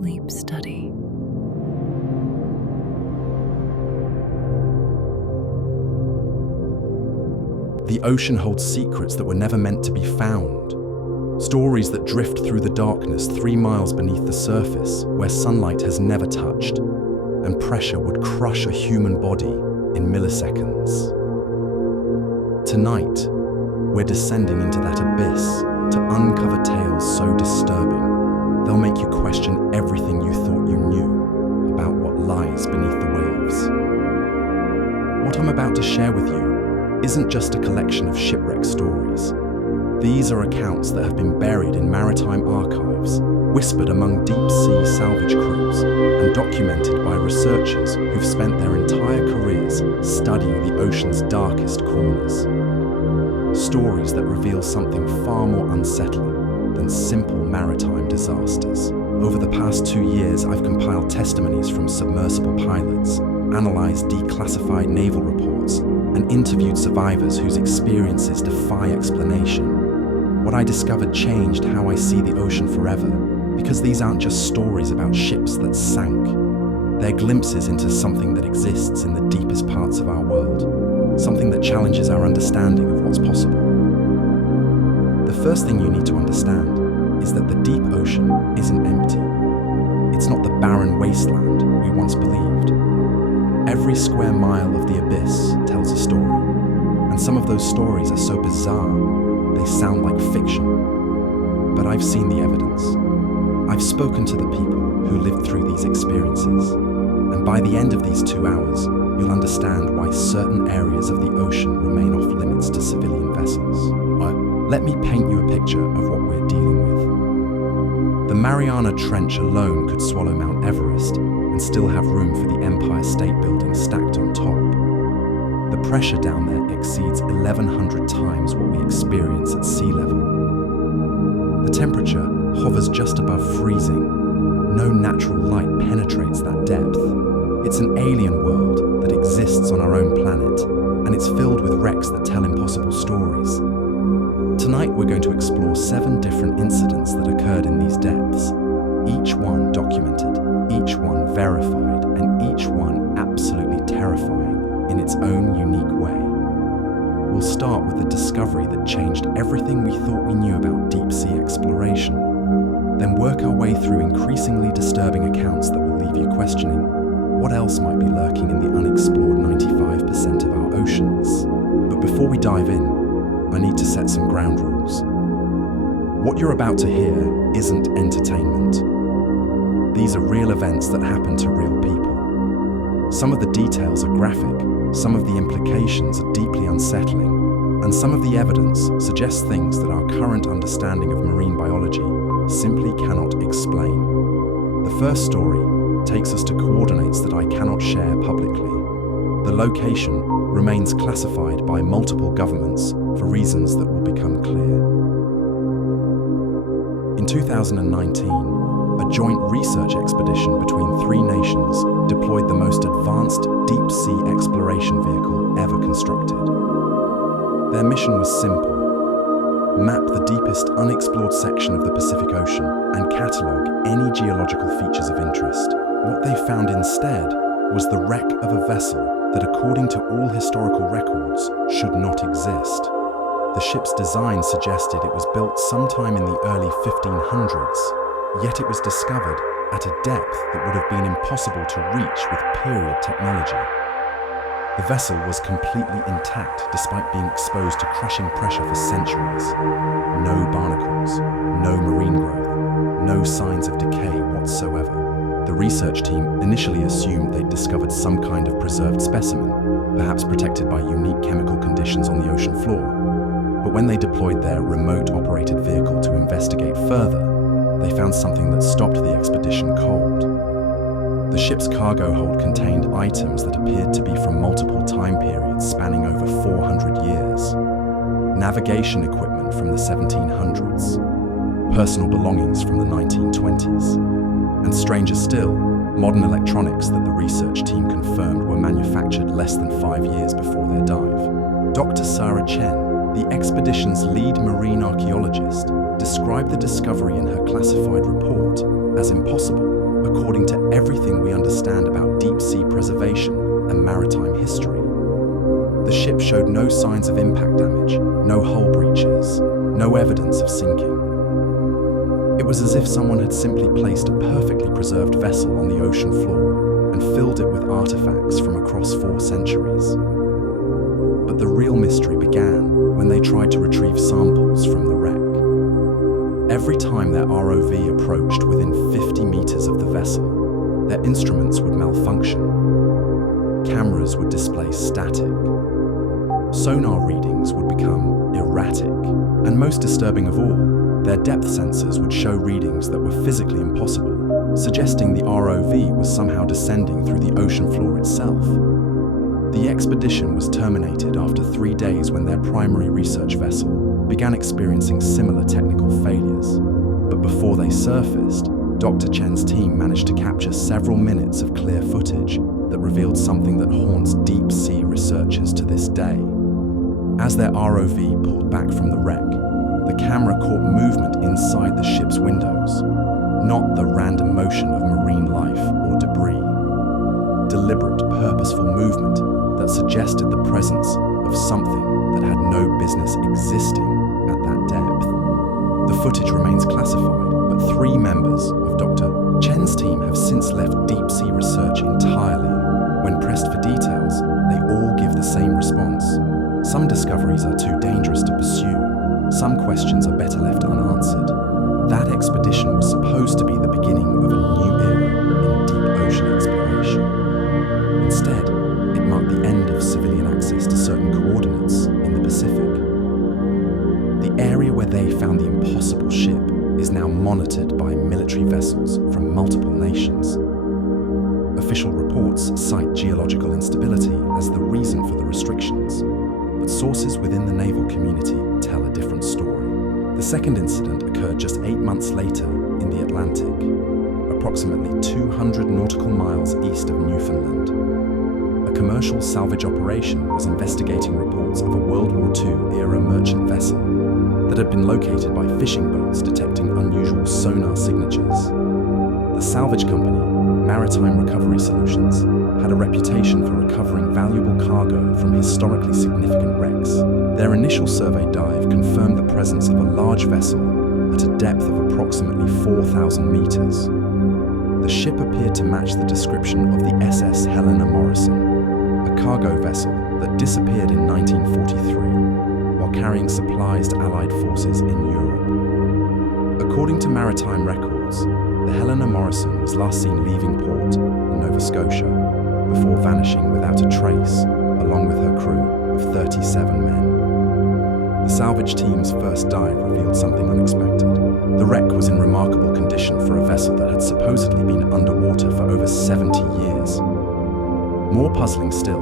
sleep study. The ocean holds secrets that were never meant to be found. Stories that drift through the darkness 3 miles beneath the surface, where sunlight has never touched, and pressure would crush a human body in milliseconds. Tonight, we're descending into that abyss to uncover tales so disturbing, they'll make you question everything you thought you knew about what lies beneath the waves. What I'm about to share with you isn't just a collection of shipwreck stories. These are accounts that have been buried in maritime archives, whispered among deep-sea salvage crews, and documented by researchers who've spent their entire careers studying the ocean's darkest corners. Stories that reveal something far more unsettling than simple maritime disasters. Over the past 2 years, I've compiled testimonies from submersible pilots, analysed declassified naval reports, and interviewed survivors whose experiences defy explanation. What I discovered changed how I see the ocean forever, because these aren't just stories about ships that sank. They're glimpses into something that exists in the deepest parts of our world, something that challenges our understanding of what's possible. The first thing you need to understand is that the deep ocean isn't empty. It's not the barren wasteland we once believed. Every square mile of the abyss tells a story, and some of those stories are so bizarre, they sound like fiction. But I've seen the evidence. I've spoken to the people who lived through these experiences, and by the end of these 2 hours, you'll understand why certain areas of the ocean remain off limits to civilian vessels. Let me paint you a picture of what we're dealing with. The Mariana Trench alone could swallow Mount Everest and still have room for the Empire State Building stacked on top. The pressure down there exceeds 1,100 times what we experience at sea level. The temperature hovers just above freezing. No natural light penetrates that depth. It's an alien world that exists on our own planet, and it's filled with wrecks that tell impossible stories. Tonight we're going to explore 7 different incidents that occurred in these depths, each one documented, each one verified, and each one absolutely terrifying in its own unique way. We'll start with the discovery that changed everything we thought we knew about deep-sea exploration, then work our way through increasingly disturbing accounts that will leave you questioning what else might be lurking in the unexplored 95% of our oceans. But before we dive in, I need to set some ground rules. What you're about to hear isn't entertainment. These are real events that happen to real people. Some of the details are graphic, some of the implications are deeply unsettling, and some of the evidence suggests things that our current understanding of marine biology simply cannot explain. The first story takes us to coordinates that I cannot share publicly. The location remains classified by multiple governments for reasons that will become clear. In 2019, a joint research expedition between 3 nations deployed the most advanced deep-sea exploration vehicle ever constructed. Their mission was simple: map the deepest unexplored section of the Pacific Ocean and catalogue any geological features of interest. What they found instead was the wreck of a vessel that, according to all historical records, should not exist. The ship's design suggested it was built sometime in the early 1500s, yet it was discovered at a depth that would have been impossible to reach with period technology. The vessel was completely intact despite being exposed to crushing pressure for centuries. No barnacles, no marine growth, no signs of decay whatsoever. The research team initially assumed they'd discovered some kind of preserved specimen, perhaps protected by unique chemical conditions on the ocean floor. But when they deployed their remote-operated vehicle to investigate further, they found something that stopped the expedition cold. The ship's cargo hold contained items that appeared to be from multiple time periods spanning over 400 years. Navigation equipment from the 1700s, personal belongings from the 1920s, and stranger still, modern electronics that the research team confirmed were manufactured less than 5 years before their dive. Dr. Sarah Chen, the expedition's lead marine archaeologist, described the discovery in her classified report as impossible. according to everything we understand about deep-sea preservation and maritime history. The ship showed no signs of impact damage, no hull breaches, no evidence of sinking. It was as if someone had simply placed a perfectly preserved vessel on the ocean floor and filled it with artifacts from across 4 centuries. But the real mystery began when they tried to retrieve samples from the wreck. Every time their ROV approached within 50 meters of the vessel, their instruments would malfunction. Cameras would display static. Sonar readings would become erratic. And most disturbing of all, their depth sensors would show readings that were physically impossible, suggesting the ROV was somehow descending through the ocean floor itself. The expedition was terminated after 3 days when their primary research vessel began experiencing similar technical failures. But before they surfaced, Dr. Chen's team managed to capture several minutes of clear footage that revealed something that haunts deep-sea researchers to this day. As their ROV pulled back from the wreck, the camera caught movement inside the ship's windows, not the random motion of marine life or debris. Deliberate, purposeful movement that suggested the presence of something that had no business existing at that depth. The footage remains classified, but 3 members of Dr. Chen's team have since left deep-sea research entirely. When pressed for details, they all give the same response. Some discoveries are too dangerous to pursue. Some questions are better left unanswered. That expedition was supposed to be the beginning of a new era in deep ocean exploration. Instead, it marked the end of civilian access to certain coordinates in the Pacific. The area where they found the impossible ship is now monitored by military vessels from multiple nations. Official reports cite geological instability as the reason for the restrictions, but sources within the naval community tell a different story. The second incident occurred just 8 months later in the Atlantic, approximately 200 nautical miles east of Newfoundland. A commercial salvage operation was investigating reports of a World War II-era merchant vessel that had been located by fishing boats detecting unusual sonar signatures. The salvage company, Maritime Recovery Solutions, had a reputation for recovering valuable cargo from historically significant wrecks. Their initial survey dive confirmed the presence of a large vessel at a depth of approximately 4,000 meters. The ship appeared to match the description of the SS Helena Morrison, a cargo vessel that disappeared in 1943 while carrying supplies to Allied forces in Europe. According to maritime records, the Helena Morrison was last seen leaving port in Nova Scotia before vanishing without a trace, along with her crew of 37 men. The salvage team's first dive revealed something unexpected. The wreck was in remarkable condition for a vessel that had supposedly been underwater for over 70 years. More puzzling still,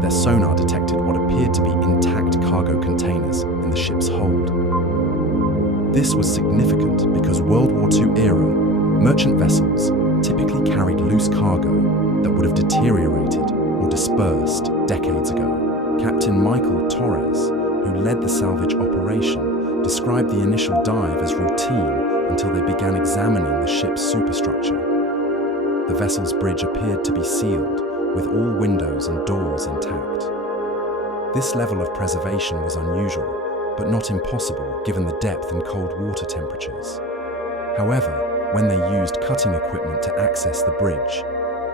their sonar detected what appeared to be intact cargo containers in the ship's hold. This was significant because World War II-era merchant vessels typically carried loose cargo that would have deteriorated or dispersed decades ago. Captain Michael Torres, who led the salvage operation, described the initial dive as routine until they began examining the ship's superstructure. The vessel's bridge appeared to be sealed, with all windows and doors intact. This level of preservation was unusual, but not impossible given the depth and cold water temperatures. However, when they used cutting equipment to access the bridge,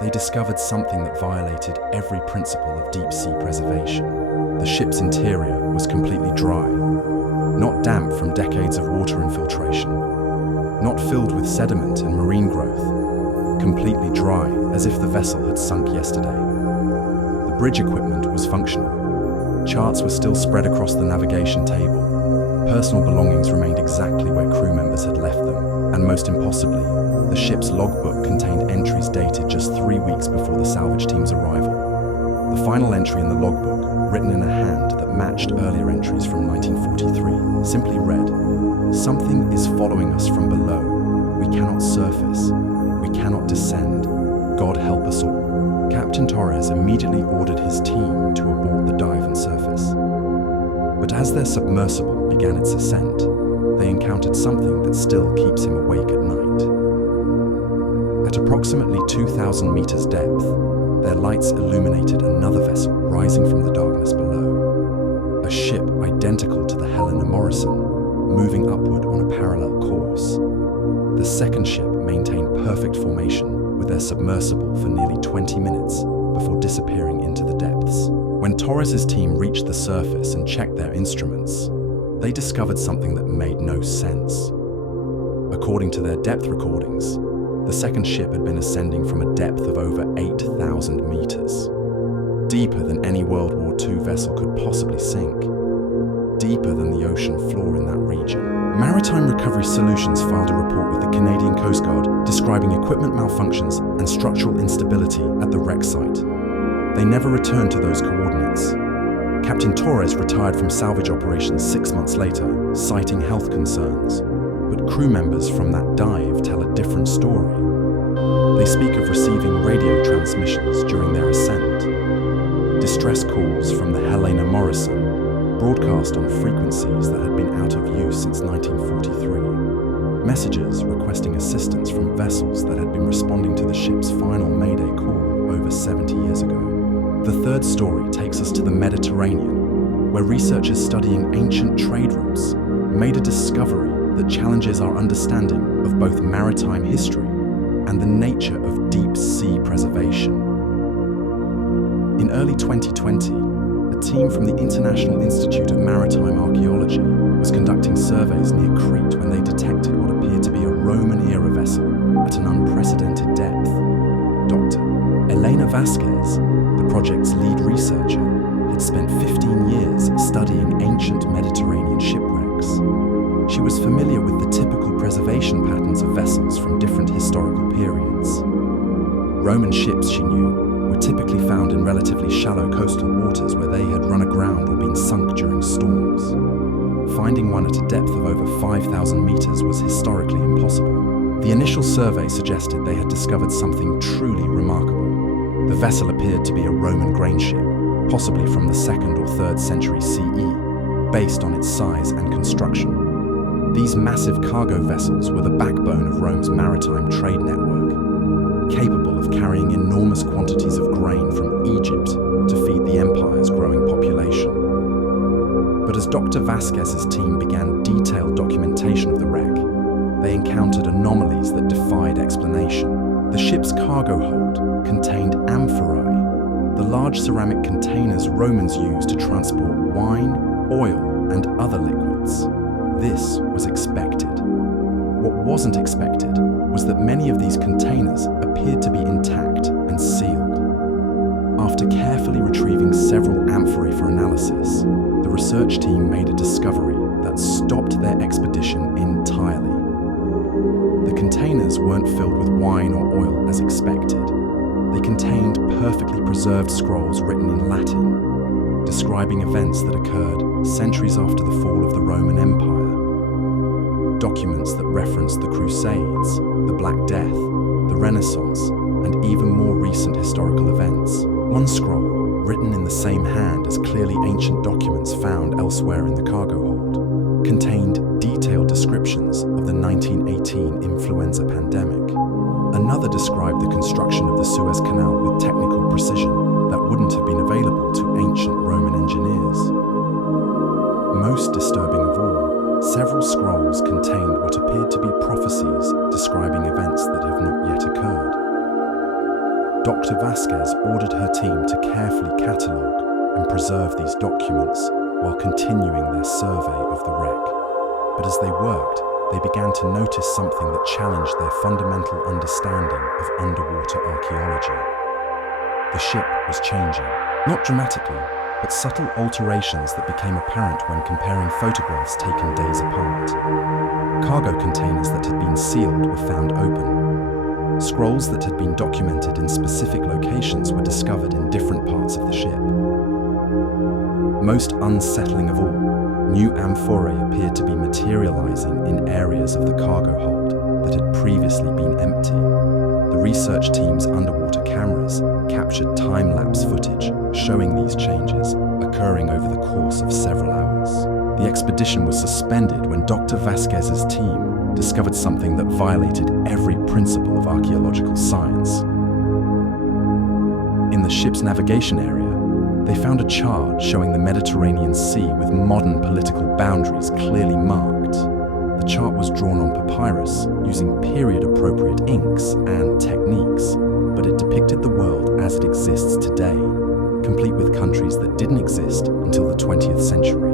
they discovered something that violated every principle of deep-sea preservation. The ship's interior was completely dry, not damp from decades of water infiltration, not filled with sediment and marine growth, completely dry as if the vessel had sunk yesterday. The bridge equipment was functional. Charts were still spread across the navigation table. Personal belongings remained exactly where crew members had left them. And most impossibly, the ship's logbook contained entries dated just 3 weeks before the salvage team's arrival. The final entry in the logbook, written in a hand that matched earlier entries from 1943, simply read, "Something is following us from below. We cannot surface. We cannot descend. God help us all." Captain Torres immediately ordered his team to abort the dive and surface. But as their submersible began its ascent, they encountered something that still keeps him awake at night. At approximately 2,000 meters depth, their lights illuminated another vessel rising from the darkness below. A ship identical to the Helena Morrison, moving upward on a parallel course. The second ship maintained perfect formation with their submersible for nearly 20 minutes before disappearing into the depths. When Torres's team reached the surface and checked their instruments, they discovered something that made no sense. According to their depth recordings, the second ship had been ascending from a depth of over 8,000 meters, deeper than any World War II vessel could possibly sink, deeper than the ocean floor in that region. Maritime Recovery Solutions filed a report with the Canadian Coast Guard describing equipment malfunctions and structural instability at the wreck site. They never returned to those coordinates. Captain Torres retired from salvage operations 6 months later, citing health concerns. But crew members from that dive tell a different story. They speak of receiving radio transmissions during their ascent, distress calls from the Helena Morrison, broadcast on frequencies that had been out of use since 1943, messages requesting assistance from vessels that had been responding to the ship's final Mayday call over 70 years ago. The third story takes us to the Mediterranean, where researchers studying ancient trade routes made a discovery that challenges our understanding of both maritime history and the nature of deep sea preservation. In early 2020, a team from the International Institute of Maritime Archaeology was conducting surveys near Crete when they detected what appeared to be a Roman-era vessel at an unprecedented depth. Dr. Elena Vasquez, the project's lead researcher, had spent 15 years studying ancient Mediterranean shipwrecks. She was familiar with the typical preservation patterns of vessels from different historical periods. Roman ships, she knew, were typically found in relatively shallow coastal waters where they had run aground or been sunk during storms. Finding one at a depth of over 5,000 meters was historically impossible. The initial survey suggested they had discovered something truly remarkable. The vessel appeared to be a Roman grain ship, possibly from the 2nd or 3rd century CE, based on its size and construction. These massive cargo vessels were the backbone of Rome's maritime trade network, capable of carrying enormous quantities of grain from Egypt to feed the empire's growing population. But as Dr. Vasquez's team began detailed documentation of the wreck, they encountered anomalies that defied explanation. The ship's cargo hold contained amphorae, the large ceramic containers Romans used to transport wine, oil, and other liquids. This was expected. What wasn't expected was that many of these containers appeared to be intact and sealed. After carefully retrieving several amphorae for analysis, the research team made a discovery that stopped their expedition entirely. The containers weren't filled with wine or oil as expected. They contained perfectly preserved scrolls written in Latin, describing events that occurred centuries after the fall of the Roman Empire. Documents that referenced the Crusades, the Black Death, the Renaissance, and even more recent historical events. One scroll, written in the same hand as clearly ancient documents found elsewhere in the cargo hold, contained detailed descriptions of the 1918 influenza pandemic. Another described the construction of the Suez Canal with technical precision that wouldn't have been available to ancient Roman engineers. Most disturbing of all, several scrolls contained what appeared to be prophecies describing events that have not yet occurred. Dr. Vasquez ordered her team to carefully catalogue and preserve these documents while continuing their survey of the wreck. But as they worked, they began to notice something that challenged their fundamental understanding of underwater archaeology. The ship was changing, not dramatically, but subtle alterations that became apparent when comparing photographs taken days apart. Cargo containers that had been sealed were found open. Scrolls that had been documented in specific locations were discovered in different parts of the ship. Most unsettling of all, new amphorae appeared to be materializing in areas of the cargo hold that had previously been empty. The research team's underwater cameras captured time-lapse footage showing these changes occurring over the course of several hours. The expedition was suspended when Dr. Vasquez's team discovered something that violated every principle of archaeological science. In the ship's navigation area, they found a chart showing the Mediterranean Sea with modern political boundaries clearly marked. The chart was drawn on papyrus using period-appropriate inks and techniques, but it depicted the world as it exists today, complete with countries that didn't exist until the 20th century.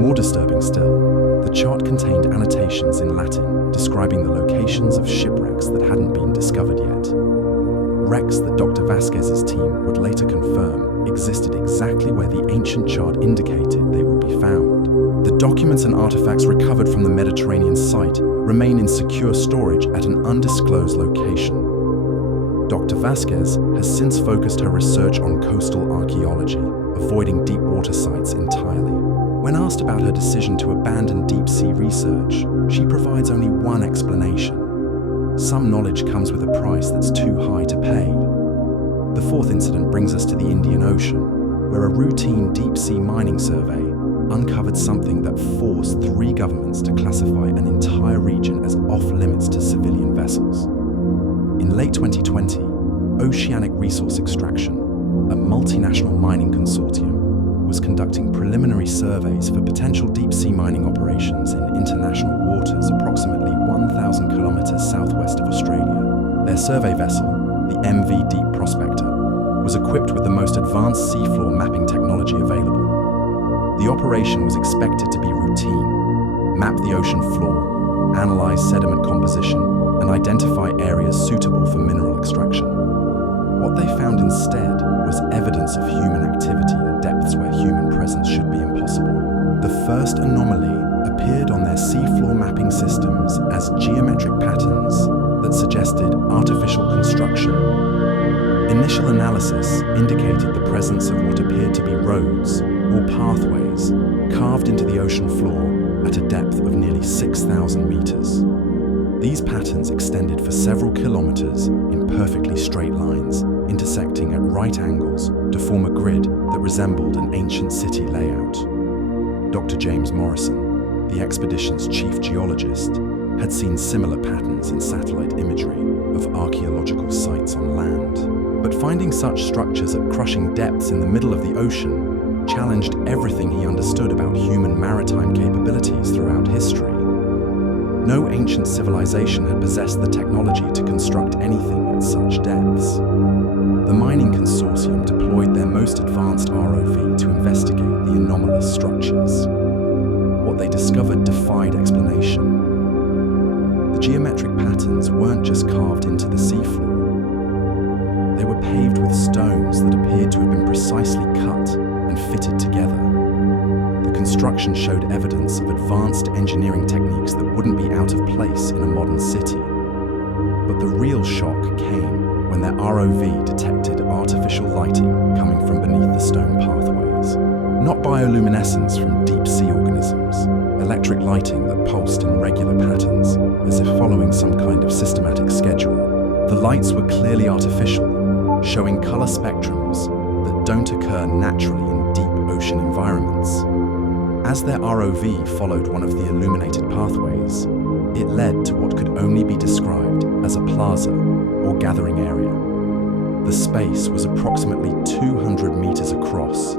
More disturbing still, the chart contained annotations in Latin describing the locations of shipwrecks that hadn't been discovered yet. Wrecks that Dr. Vasquez's team would later confirm existed exactly where the ancient chart indicated they would be found. The documents and artifacts recovered from the Mediterranean site remain in secure storage at an undisclosed location. Dr. Vasquez has since focused her research on coastal archaeology, avoiding deep water sites entirely. When asked about her decision to abandon deep-sea research, she provides only one explanation. Some knowledge comes with a price that's too high to pay. The fourth incident brings us to the Indian Ocean, where a routine deep-sea mining survey uncovered something that forced 3 governments to classify an entire region as off-limits to civilian vessels. In late 2020, Oceanic Resource Extraction, a multinational mining consortium, was conducting preliminary surveys for potential deep-sea mining operations in international waters approximately 1,000 kilometers southwest of Australia. Their survey vessel, the MV Deep Prospector, was equipped with the most advanced seafloor mapping technology available. The operation was expected to be routine, map the ocean floor, analyze sediment composition, and identify areas suitable for mineral extraction. What they found instead was evidence of human activity at depths where human presence should be impossible. The first anomaly appeared on their seafloor mapping systems as geometric patterns that suggested artificial construction. Initial analysis indicated the presence of what appeared to be roads or pathways carved into the ocean floor at a depth of nearly 6,000 meters. These patterns extended for several kilometers in perfectly straight lines, intersecting at right angles to form a grid that resembled an ancient city layout. Dr. James Morrison, the expedition's chief geologist, had seen similar patterns in satellite imagery of archaeological sites on land. But finding such structures at crushing depths in the middle of the ocean challenged everything he understood about human maritime capabilities throughout history. No ancient civilization had possessed the technology to construct anything at such depths. The mining consortium deployed their most advanced ROV to investigate the anomalous structures. What they discovered defied explanation. The geometric patterns weren't just carved into the seafloor. They were paved with stones that appeared to have been precisely cut and fitted together. The construction showed evidence of advanced engineering techniques that wouldn't be out of place in a modern city. But the real shock came when their ROV detected artificial lighting coming from beneath the stone pathways. Not bioluminescence from deep-sea organisms, electric lighting that pulsed in regular patterns, as if following some kind of systematic schedule. The lights were clearly artificial, showing color spectrums that don't occur naturally in deep ocean environments. As their ROV followed one of the illuminated pathways, it led to what could only be described as a plaza or gathering area. The space was approximately 200 meters across,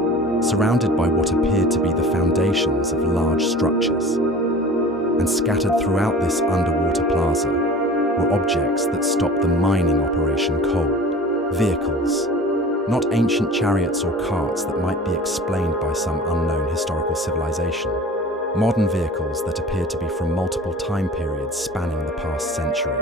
surrounded by what appeared to be the foundations of large structures. And scattered throughout this underwater plaza were objects that stopped the mining operation cold. Vehicles. Not ancient chariots or carts that might be explained by some unknown historical civilization. Modern vehicles that appear to be from multiple time periods spanning the past century.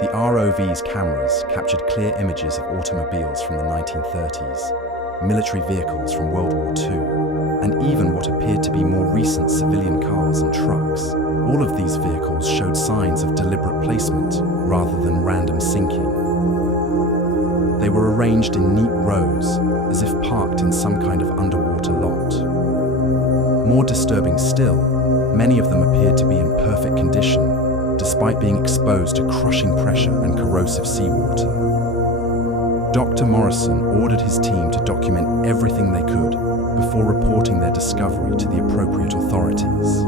The ROV's cameras captured clear images of automobiles from the 1930s, military vehicles from World War II, and even what appeared to be more recent civilian cars and trucks. All of these vehicles showed signs of deliberate placement rather than random sinking. They were arranged in neat rows, as if parked in some kind of underwater lot. More disturbing still, many of them appeared to be in perfect condition, despite being exposed to crushing pressure and corrosive seawater. Dr. Morrison ordered his team to document everything they could before reporting their discovery to the appropriate authorities.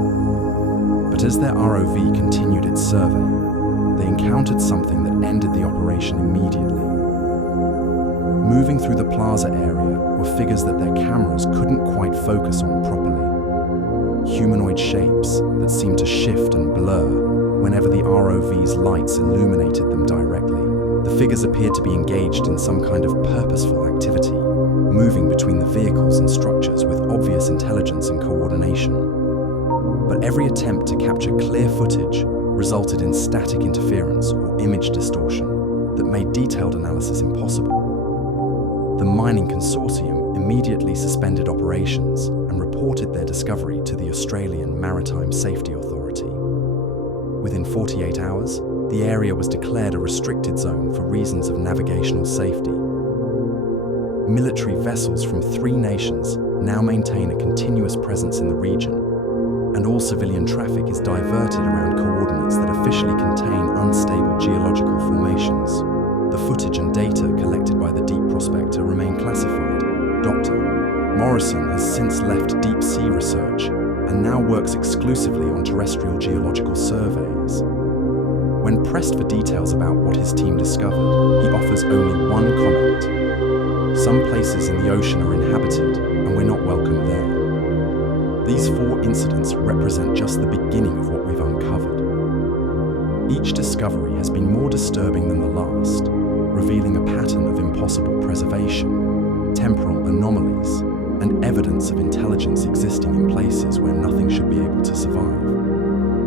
But as their ROV continued its survey, they encountered something that ended the operation immediately. Moving through the plaza area were figures that their cameras couldn't quite focus on properly. Humanoid shapes that seemed to shift and blur whenever the ROV's lights illuminated them directly. The figures appeared to be engaged in some kind of purposeful activity, moving between the vehicles and structures with obvious intelligence and coordination. But every attempt to capture clear footage resulted in static interference or image distortion that made detailed analysis impossible. The mining consortium immediately suspended operations and reported their discovery to the Australian Maritime Safety Authority. Within 48 hours, the area was declared a restricted zone for reasons of navigational safety. Military vessels from 3 nations now maintain a continuous presence in the region, and all civilian traffic is diverted around coordinates that officially contain unstable geological formations. The footage and data collected by the Deep Prospector remain classified. Dr. Morrison has since left deep sea research and now works exclusively on terrestrial geological surveys. When pressed for details about what his team discovered, he offers only one comment: some places in the ocean are inhabited and we're not welcome there. These 4 incidents represent just the beginning of what we've uncovered. Each discovery has been more disturbing than the last, revealing a pattern of impossible preservation, temporal anomalies, and evidence of intelligence existing in places where nothing should be able to survive.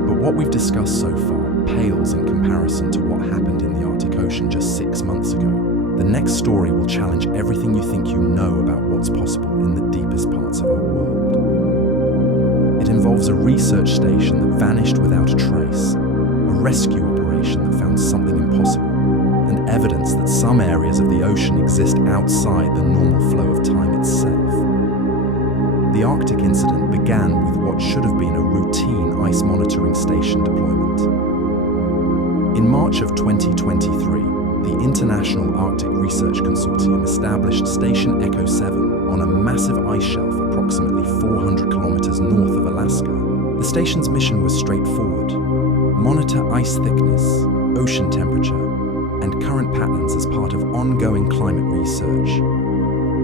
But what we've discussed so far pales in comparison to what happened in the Arctic Ocean just 6 months ago. The next story will challenge everything you think you know about what's possible in the deepest parts of our world. It involves a research station that vanished without a trace, a rescue operation that found something impossible, and evidence that some areas of the ocean exist outside the normal flow of time itself. The Arctic incident began with what should have been a routine ice monitoring station deployment. In March of 2023, the International Arctic Research Consortium established Station Echo 7 on a massive ice shelf approximately 400 kilometers north of Alaska. The station's mission was straightforward: monitor ice thickness, ocean temperature, and current patterns as part of ongoing climate research.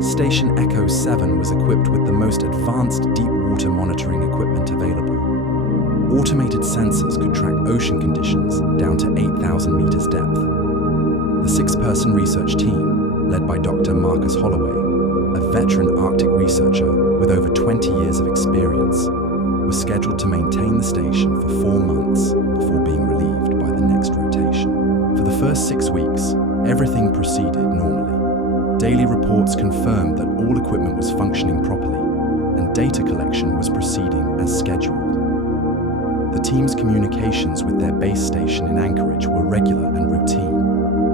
Station Echo 7 was equipped with the most advanced deep water monitoring equipment available. Automated sensors could track ocean conditions down to 8,000 meters depth. The 6-person research team, led by Dr. Marcus Holloway, a veteran Arctic researcher with over 20 years of experience, was scheduled to maintain the station for 4 months before being relieved by the next rotation. For the first 6 weeks, everything proceeded normally. Daily reports confirmed that all equipment was functioning properly, and data collection was proceeding as scheduled. The team's communications with their base station in Anchorage were regular and routine.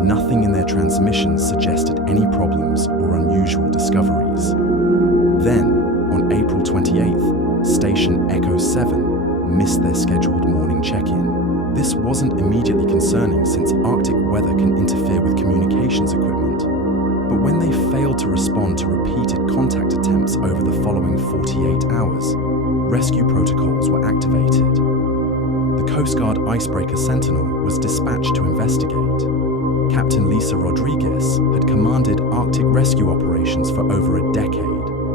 Nothing in their transmissions suggested any problems or unusual discoveries. Then, on April 28th, Station Echo 7 missed their scheduled morning check-in. This wasn't immediately concerning since Arctic weather can interfere with communications equipment. But when they failed to respond to repeated contact attempts over the following 48 hours, rescue protocols were activated. The Coast Guard icebreaker Sentinel was dispatched to investigate. Captain Lisa Rodriguez had commanded Arctic rescue operations for over a decade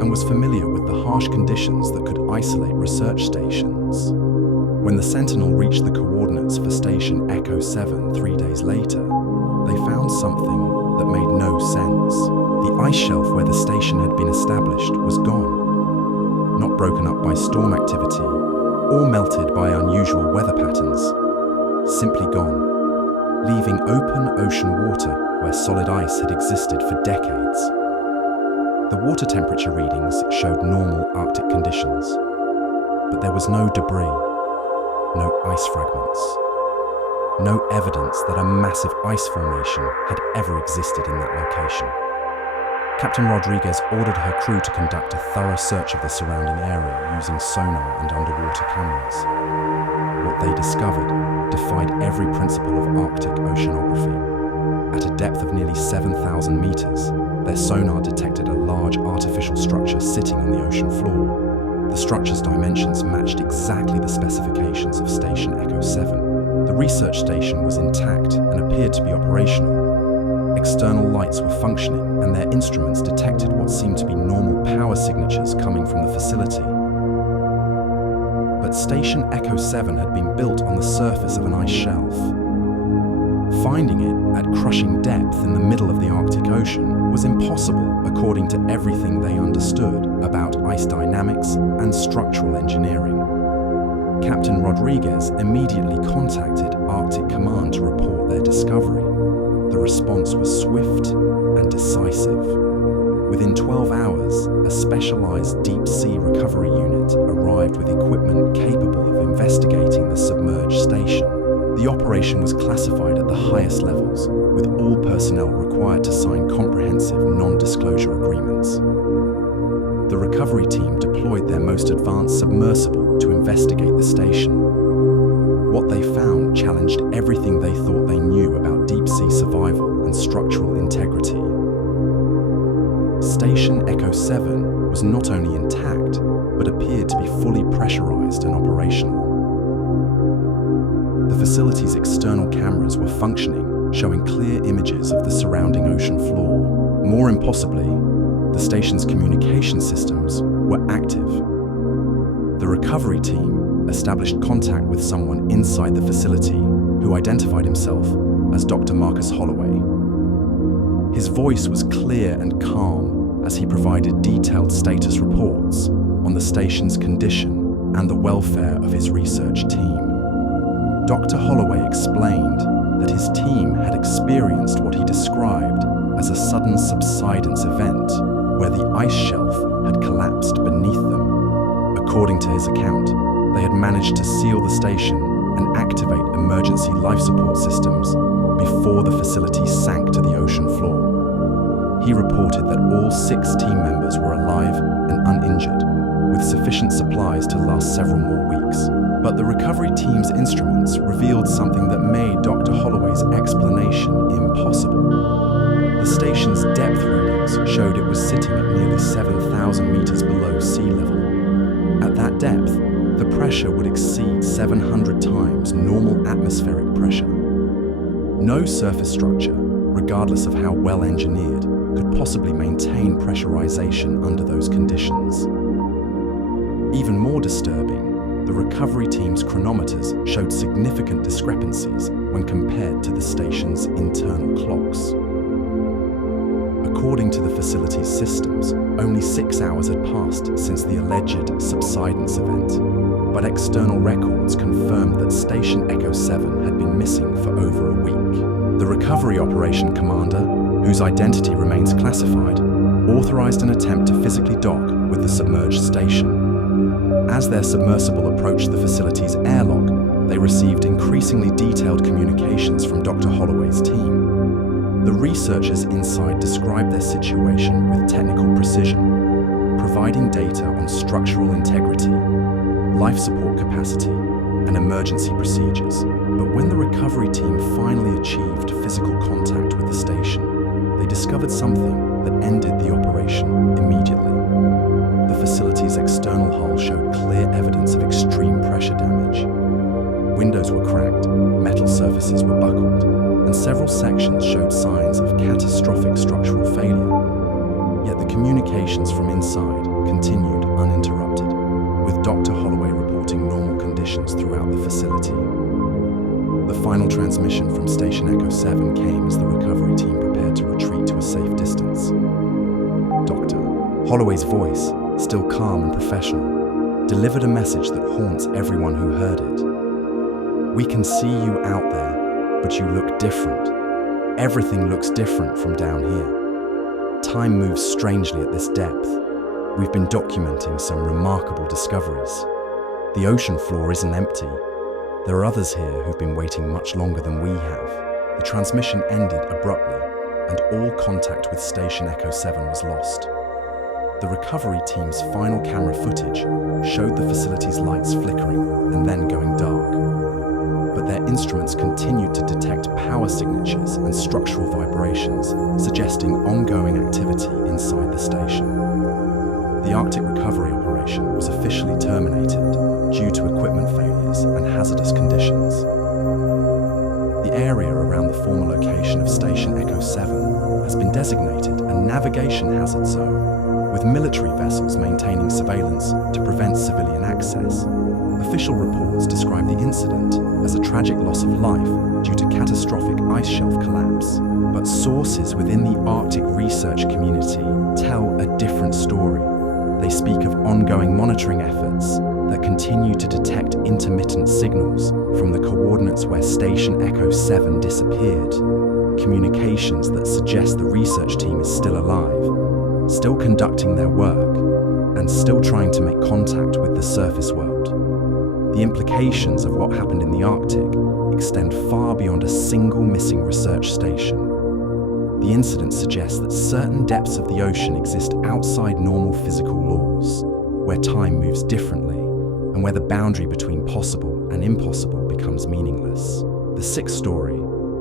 and was familiar with the harsh conditions that could isolate research stations. When the Sentinel reached the coordinates for Station Echo 7 3 days later, they found something that made no sense. The ice shelf where the station had been established was gone, not broken up by storm activity or melted by unusual weather patterns, simply gone, leaving open ocean water where solid ice had existed for decades. The water temperature readings showed normal Arctic conditions, but there was no debris, no ice fragments, no evidence that a massive ice formation had ever existed in that location. Captain Rodriguez ordered her crew to conduct a thorough search of the surrounding area using sonar and underwater cameras. What they discovered defied every principle of Arctic oceanography. At a depth of nearly 7,000 meters, their sonar detected a large artificial structure sitting on the ocean floor, The structure's dimensions matched exactly the specifications of Station Echo 7. The research station was intact and appeared to be operational. External lights were functioning, and their instruments detected what seemed to be normal power signatures coming from the facility. But Station Echo 7 had been built on the surface of an ice shelf. Finding it at crushing depth in the middle of the Arctic Ocean was impossible according to everything they understood about ice dynamics and structural engineering. Captain Rodriguez immediately contacted Arctic Command to report their discovery. The response was swift and decisive. Within 12 hours, a specialized deep-sea recovery unit arrived with equipment capable of investigating the submerged station. The operation was classified at the highest levels, with all personnel required to sign comprehensive non-disclosure agreements. The recovery team deployed their most advanced submersible to investigate the station. What they found challenged everything they thought they knew about deep-sea survival and structural integrity. Station Echo 7 was not only intact, but appeared to be fully pressurized and operational. The facility's external cameras were functioning, showing clear images of the surrounding ocean floor. More impossibly, the station's communication systems were active. The recovery team established contact with someone inside the facility who identified himself as Dr. Marcus Holloway. His voice was clear and calm as he provided detailed status reports on the station's condition and the welfare of his research team. Dr. Holloway explained that his team had experienced what he described as a sudden subsidence event where the ice shelf had collapsed beneath them. According to his account, they had managed to seal the station and activate emergency life support systems before the facility sank to the ocean floor. He reported that all 6 team members were alive and uninjured, with sufficient supplies to last several more weeks. But the recovery team's instruments revealed something that made Dr. Holloway's explanation impossible. The station's depth readings showed it was sitting at nearly 7,000 meters below sea level. At that depth, the pressure would exceed 700 times normal atmospheric pressure. No surface structure, regardless of how well engineered, could possibly maintain pressurization under those conditions. Even more disturbing, the recovery team's chronometers showed significant discrepancies when compared to the station's internal clocks. According to the facility's systems, only 6 hours had passed since the alleged subsidence event, but external records confirmed that Station Echo 7 had been missing for over a week. The recovery operation commander, whose identity remains classified, authorized an attempt to physically dock with the submerged station. As their submersible approached the facility's airlock, they received increasingly detailed communications from Dr. Holloway's team. The researchers inside described their situation with technical precision, providing data on structural integrity, life support capacity, and emergency procedures. But when the recovery team finally achieved physical contact with the station, they discovered something that ended the operation immediately. The facility's external hull showed clear evidence of extreme pressure damage. Windows were cracked, metal surfaces were buckled, and several sections showed signs of catastrophic structural failure. Yet the communications from inside continued uninterrupted, with Dr. Holloway reporting normal conditions throughout the facility. The final transmission from Station Echo 7 came as the recovery team prepared to retreat to a safe distance. Dr. Holloway's voice, still calm and professional, delivered a message that haunts everyone who heard it. "We can see you out there, but you look different. Everything looks different from down here. Time moves strangely at this depth. We've been documenting some remarkable discoveries. The ocean floor isn't empty. There are others here who've been waiting much longer than we have." The transmission ended abruptly, and all contact with Station Echo 7 was lost. The recovery team's final camera footage showed the facility's lights flickering and then going dark. But their instruments continued to detect power signatures and structural vibrations, suggesting ongoing activity inside the station. The Arctic recovery operation operation was officially terminated due to equipment failures and hazardous conditions. The area around the former location of Station Echo 7 has been designated a navigation hazard zone, with military vessels maintaining surveillance to prevent civilian access. Official reports describe the incident as a tragic loss of life due to catastrophic ice shelf collapse. But sources within the Arctic research community tell a different story. They speak of ongoing monitoring efforts that continue to detect intermittent signals from the coordinates where Station Echo 7 disappeared, communications that suggest the research team is still alive, still conducting their work, and still trying to make contact with the surface world. The implications of what happened in the Arctic extend far beyond a single missing research station. The incident suggests that certain depths of the ocean exist outside normal physical laws, where time moves differently, and where the boundary between possible and impossible becomes meaningless. The sixth story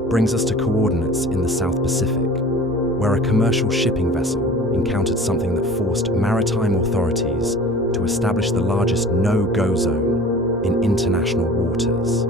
brings us to coordinates in the South Pacific, where a commercial shipping vessel encountered something that forced maritime authorities to establish the largest no-go zone in international waters.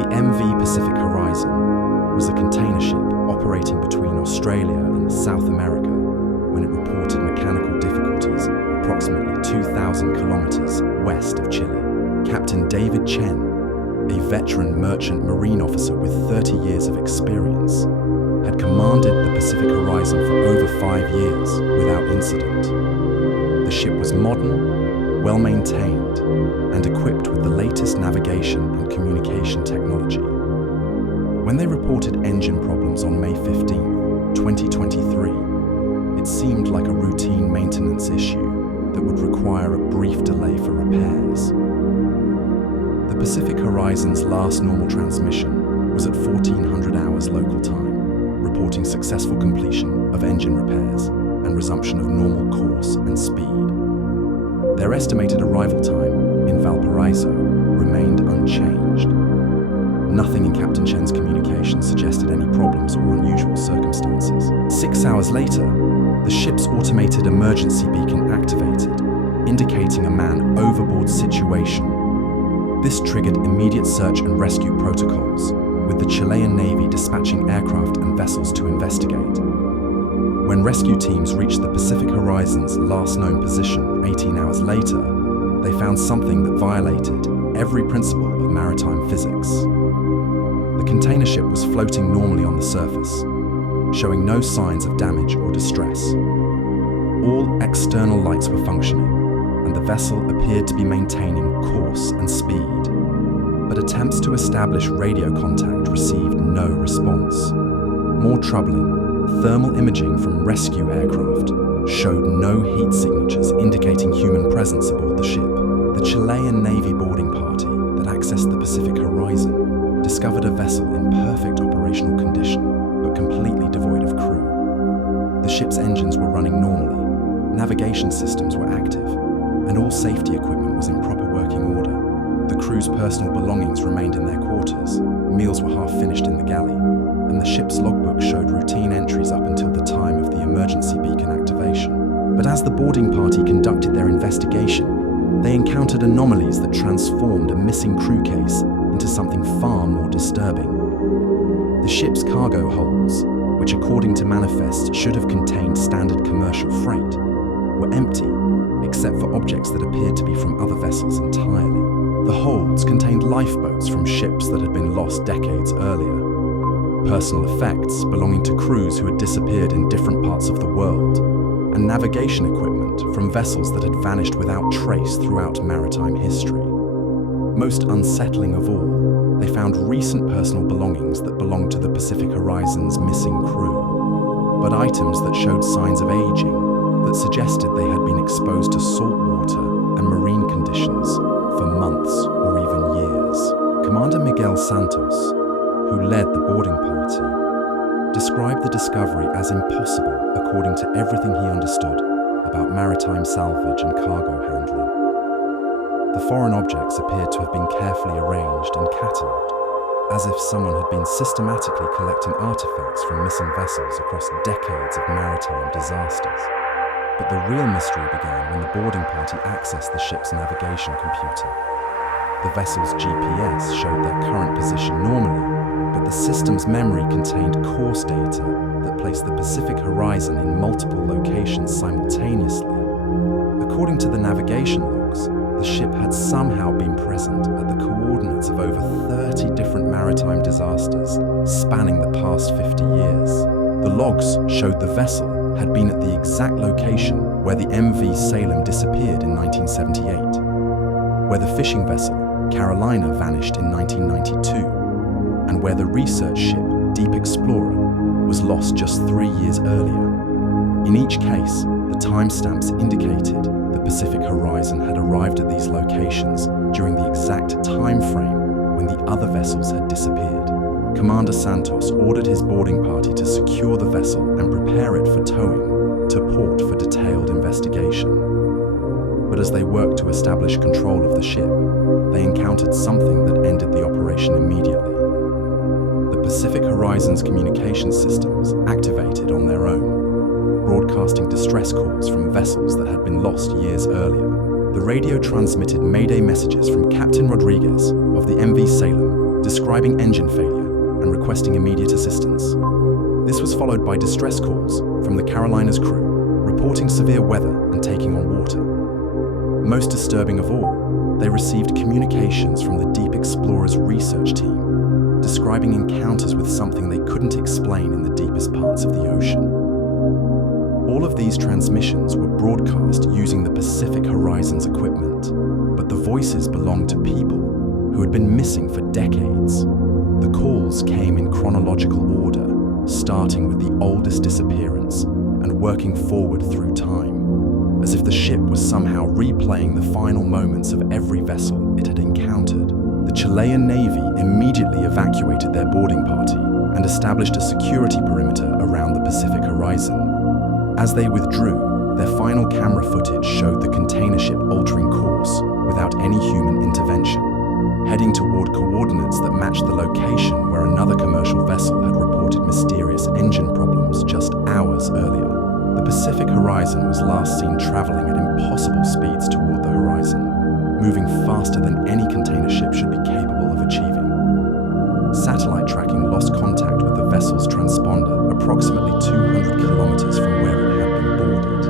The MV Pacific Horizon was a container ship operating between Australia and South America when it reported mechanical difficulties approximately 2,000 kilometers west of Chile. Captain David Chen, a veteran merchant marine officer with 30 years of experience, had commanded the Pacific Horizon for over 5 years without incident. The ship was modern, well-maintained, and equipped with the latest navigation and communication technology. When they reported engine problems on May 15, 2023, it seemed like a routine maintenance issue that would require a brief delay for repairs. The Pacific Horizon's last normal transmission was at 1400 hours local time, reporting successful completion of engine repairs and resumption of normal course and speed. Their estimated arrival time in Valparaiso remained unchanged. Nothing in Captain Chen's communication suggested any problems or unusual circumstances. 6 hours later, the ship's automated emergency beacon activated, indicating a man overboard situation. This triggered immediate search and rescue protocols, with the Chilean Navy dispatching aircraft and vessels to investigate. When rescue teams reached the Pacific Horizon's last known position 18 hours later, they found something that violated every principle of maritime physics. The container ship was floating normally on the surface, showing no signs of damage or distress. All external lights were functioning, and the vessel appeared to be maintaining course and speed. But attempts to establish radio contact received no response. More troubling, thermal imaging from rescue aircraft showed no heat signatures indicating human presence aboard the ship. The Chilean Navy boarding party that accessed the Pacific Horizon discovered a vessel in perfect operational condition, but completely devoid of crew. The ship's engines were running normally, navigation systems were active, and all safety equipment was in proper working order. The crew's personal belongings remained in their quarters, meals were half finished in the galley, and the ship's logbook showed routine entries up until the time of the emergency beacon activation. But as the boarding party conducted their investigation, they encountered anomalies that transformed a missing crew case into something far more disturbing. The ship's cargo holds, which according to manifests should have contained standard commercial freight, were empty, except for objects that appeared to be from other vessels entirely. The holds contained lifeboats from ships that had been lost decades earlier, personal effects belonging to crews who had disappeared in different parts of the world, and navigation equipment from vessels that had vanished without trace throughout maritime history. Most unsettling of all, they found recent personal belongings that belonged to the Pacific Horizon's missing crew, but items that showed signs of aging that suggested they had been exposed to salt water and marine conditions for months or even years. Commander Miguel Santos, who led the boarding party, described the discovery as impossible according to everything he understood about maritime salvage and cargo handling. The foreign objects appeared to have been carefully arranged and catalogued, as if someone had been systematically collecting artifacts from missing vessels across decades of maritime disasters. But the real mystery began when the boarding party accessed the ship's navigation computer. The vessel's GPS showed their current position normally, but the system's memory contained course data that placed the Pacific horizon in multiple locations simultaneously. According to the navigation logs, the ship had somehow been present at the coordinates of over 30 different maritime disasters spanning the past 50 years. The logs showed the vessel had been at the exact location where the MV Salem disappeared in 1978, where the fishing vessel Carolina vanished in 1992, and where the research ship Deep Explorer was lost just 3 years earlier. In each case, the timestamps indicated the Pacific horizon had arrived at these locations during the exact time frame when the other vessels had disappeared. Commander Santos ordered his boarding party to secure the vessel and prepare it for towing to port for detailed investigation. But as they worked to establish control of the ship, they encountered something that ended the operation immediately. The Pacific Horizon's communication systems activated on their own, broadcasting distress calls from vessels that had been lost years earlier. The radio transmitted Mayday messages from Captain Rodriguez of the MV Salem, describing engine failure and requesting immediate assistance. This was followed by distress calls from the Carolina's crew, reporting severe weather and taking on water. Most disturbing of all, they received communications from the Deep Explorer's research team, describing encounters with something they couldn't explain in the deepest parts of the ocean. All of these transmissions were broadcast using the Pacific Horizon's equipment, but the voices belonged to people who had been missing for decades. The calls came in chronological order, starting with the oldest disappearance and working forward through time, as if the ship was somehow replaying the final moments of every vessel it had encountered. The Chilean Navy immediately evacuated their boarding party and established a security perimeter around the Pacific horizon. As they withdrew, their final camera footage showed the container ship altering course without any human intervention, heading toward coordinates that matched the location where another commercial vessel had reported mysterious engine problems just hours earlier. The Pacific horizon was last seen traveling at impossible speeds toward the horizon, moving faster than any container ship should be capable of achieving. Satellite tracking lost contact with the vessel's transponder approximately 200 kilometers from where it had been boarded.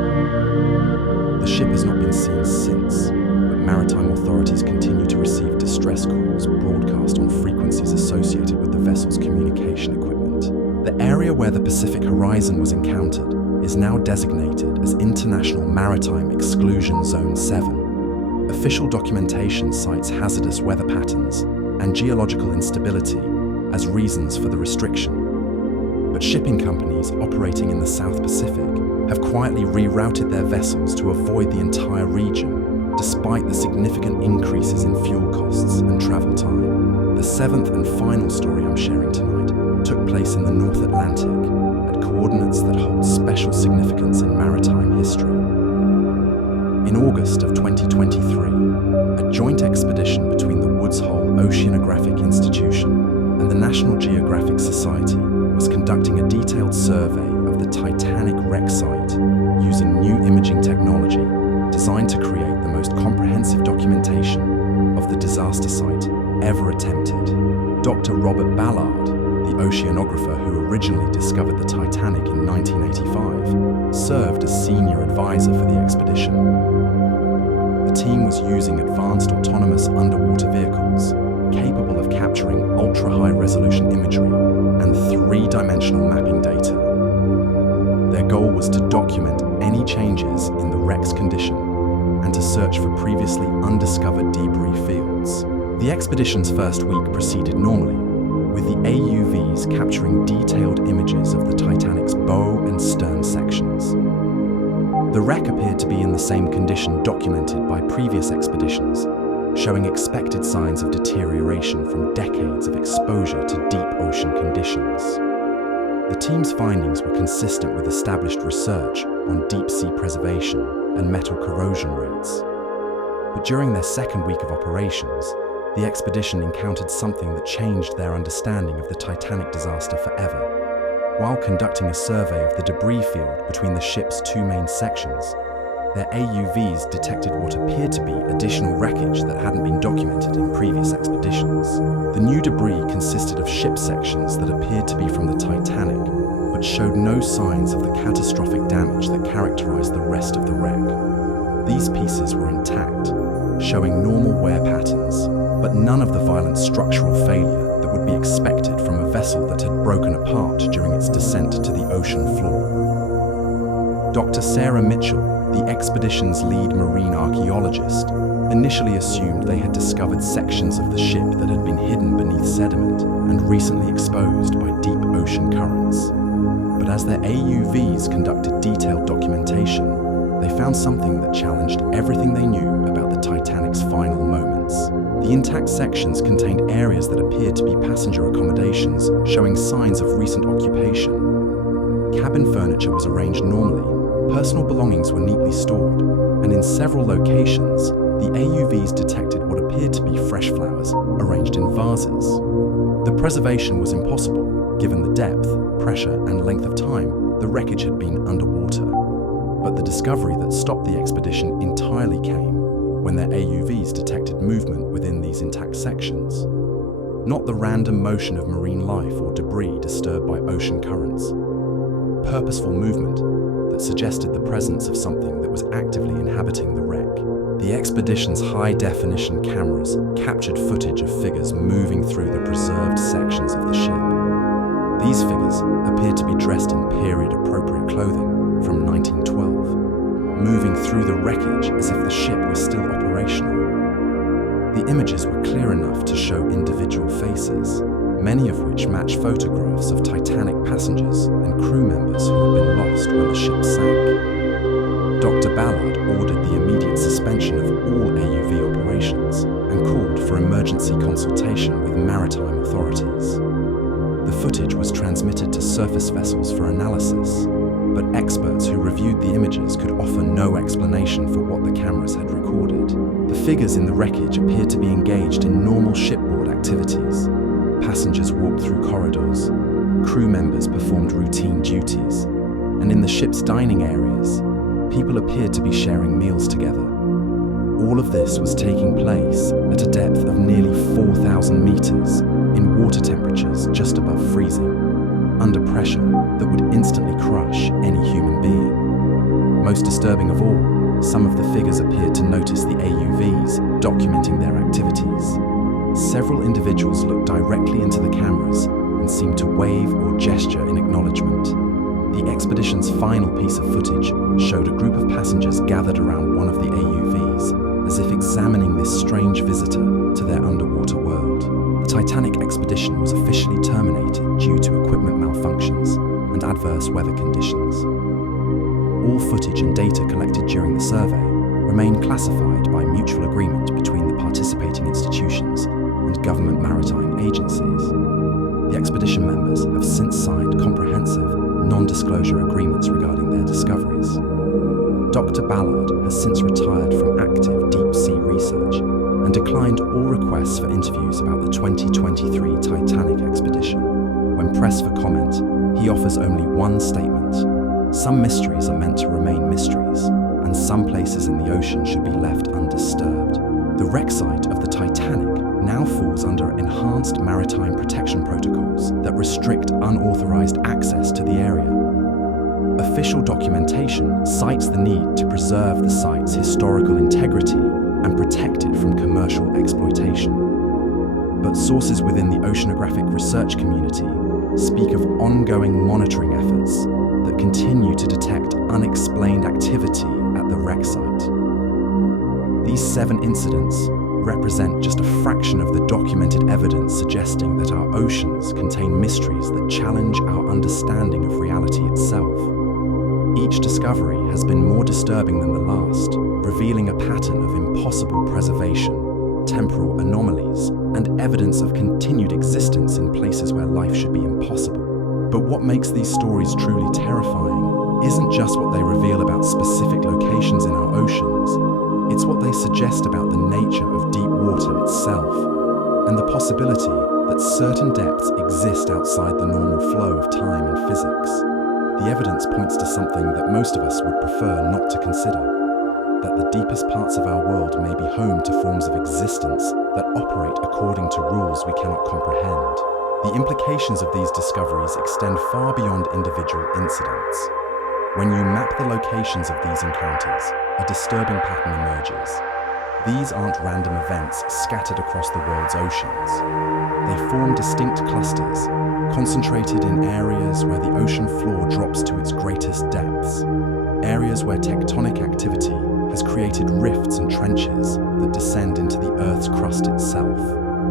The ship has not been seen since, but maritime authorities continue to receive distress calls broadcast on frequencies associated with the vessel's communication equipment. The area where the Pacific horizon was encountered is now designated as International Maritime Exclusion Zone 7. Official documentation cites hazardous weather patterns and geological instability as reasons for the restriction. But shipping companies operating in the South Pacific have quietly rerouted their vessels to avoid the entire region, despite the significant increases in fuel costs and travel time. The seventh and final story I'm sharing tonight took place in the North Atlantic at coordinates that hold special significance in maritime history. In August of 2023, a joint expedition between the Woods Hole Oceanographic Institution and the National Geographic Society was conducting a detailed survey of the Titanic wreck site using new imaging technology designed to create the most comprehensive documentation of the disaster site ever attempted. Dr. Robert Ballard, the oceanographer who originally discovered the Titanic in 1985, served as senior advisor for the expedition. The team was using advanced autonomous underwater vehicles capable of capturing ultra-high resolution imagery and three-dimensional mapping data. Their goal was to document any changes in the wreck's condition and to search for previously undiscovered debris fields. The expedition's first week proceeded normally, with the AUVs capturing detailed images of the Titanic's bow and stern sections. The wreck appeared to be in the same condition documented by previous expeditions, showing expected signs of deterioration from decades of exposure to deep ocean conditions. The team's findings were consistent with established research on deep-sea preservation and metal corrosion rates. But during their second week of operations, the expedition encountered something that changed their understanding of the Titanic disaster forever. While conducting a survey of the debris field between the ship's two main sections, their AUVs detected what appeared to be additional wreckage that hadn't been documented in previous expeditions. The new debris consisted of ship sections that appeared to be from the Titanic, but showed no signs of the catastrophic damage that characterized the rest of the wreck. These pieces were intact, showing normal wear patterns, but none of the violent structural failure that would be expected from a vessel that had broken apart during its descent to the ocean floor. Dr. Sarah Mitchell, the expedition's lead marine archaeologist, initially assumed they had discovered sections of the ship that had been hidden beneath sediment and recently exposed by deep ocean currents. But as their AUVs conducted detailed documentation, they found something that challenged everything they knew about the Titanic's final moments. The intact sections contained areas that appeared to be passenger accommodations, showing signs of recent occupation. Cabin furniture was arranged normally, personal belongings were neatly stored, and in several locations, the AUVs detected what appeared to be fresh flowers arranged in vases. The preservation was impossible, given the depth, pressure, and length of time the wreckage had been underwater. But the discovery that stopped the expedition entirely came when their AUVs detected movement within these intact sections. Not the random motion of marine life or debris disturbed by ocean currents. Purposeful movement that suggested the presence of something that was actively inhabiting the wreck. The expedition's high-definition cameras captured footage of figures moving through the preserved sections of the ship. These figures appeared to be dressed in period-appropriate clothing from 1912, moving through the wreckage as if the ship was still operational. The images were clear enough to show individual faces, many of which match photographs of Titanic passengers and crew members who had been lost when the ship sank. Dr. Ballard ordered the immediate suspension of all AUV operations and called for emergency consultation with maritime authorities. The footage was transmitted to surface vessels for analysis, but experts who reviewed the images could offer no explanation for what the cameras had recorded. The figures in the wreckage appeared to be engaged in normal shipboard activities. Passengers walked through corridors, crew members performed routine duties, and in the ship's dining areas, people appeared to be sharing meals together. All of this was taking place at a depth of nearly 4,000 meters in water temperatures just above freezing, under pressure that would instantly crush any human being. Most disturbing of all, some of the figures appeared to notice the AUVs documenting their activities. Several individuals looked directly into the cameras and seemed to wave or gesture in acknowledgement. The expedition's final piece of footage showed a group of passengers gathered around one of the AUVs, as if examining this strange visitor to their underwater world. The Titanic expedition was officially terminated due to equipment malfunctions and adverse weather conditions. All footage and data collected during the survey remain classified by mutual agreement between the participating institutions and government maritime agencies. The expedition members have since signed comprehensive, non-disclosure agreements regarding their discoveries. Dr. Ballard has since retired from active deep-sea research and declined all requests for interviews about the 2023 Titanic expedition. When pressed for comment, he offers only one statement: some mysteries are meant to remain mysteries, and some places in the ocean should be left undisturbed. The wreck site of the Titanic now falls under enhanced maritime protection protocols that restrict unauthorized access to the area. Official documentation cites the need to preserve the site's historical integrity and protect it from commercial exploitation. But sources within the oceanographic research community speak of ongoing monitoring efforts that continue to detect unexplained activity at the wreck site. These 7 incidents represent just a fraction of the documented evidence suggesting that our oceans contain mysteries that challenge our understanding of reality itself. Each discovery has been more disturbing than the last, revealing a pattern of impossible preservation, temporal anomalies, and evidence of continued existence in places where life should be impossible. But what makes these stories truly terrifying isn't just what they reveal about specific locations in our oceans, it's what they suggest about the nature of deep water itself, and the possibility that certain depths exist outside the normal flow of time and physics. The evidence points to something that most of us would prefer not to consider, that the deepest parts of our world may be home to forms of existence that operate according to rules we cannot comprehend. The implications of these discoveries extend far beyond individual incidents. When you map the locations of these encounters, a disturbing pattern emerges. These aren't random events scattered across the world's oceans. They form distinct clusters, concentrated in areas where the ocean floor drops to its greatest depths, areas where tectonic activity has created rifts and trenches that descend into the Earth's crust itself.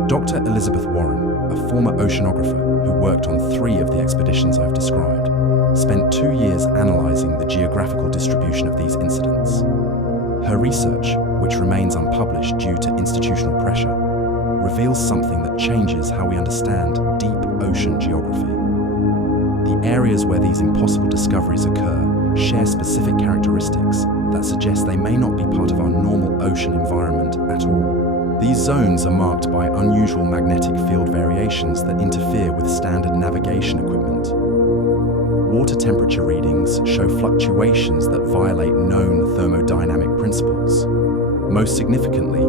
Dr. Elizabeth Warren, a former oceanographer who worked on 3 of the expeditions I've described, spent 2 years analysing the geographical distribution of these incidents. Her research, which remains unpublished due to institutional pressure, reveals something that changes how we understand deep ocean geography. The areas where these impossible discoveries occur share specific characteristics that suggest they may not be part of our normal ocean environment at all. These zones are marked by unusual magnetic field variations that interfere with standard navigation equipment. Water temperature readings show fluctuations that violate known thermodynamic principles. Most significantly,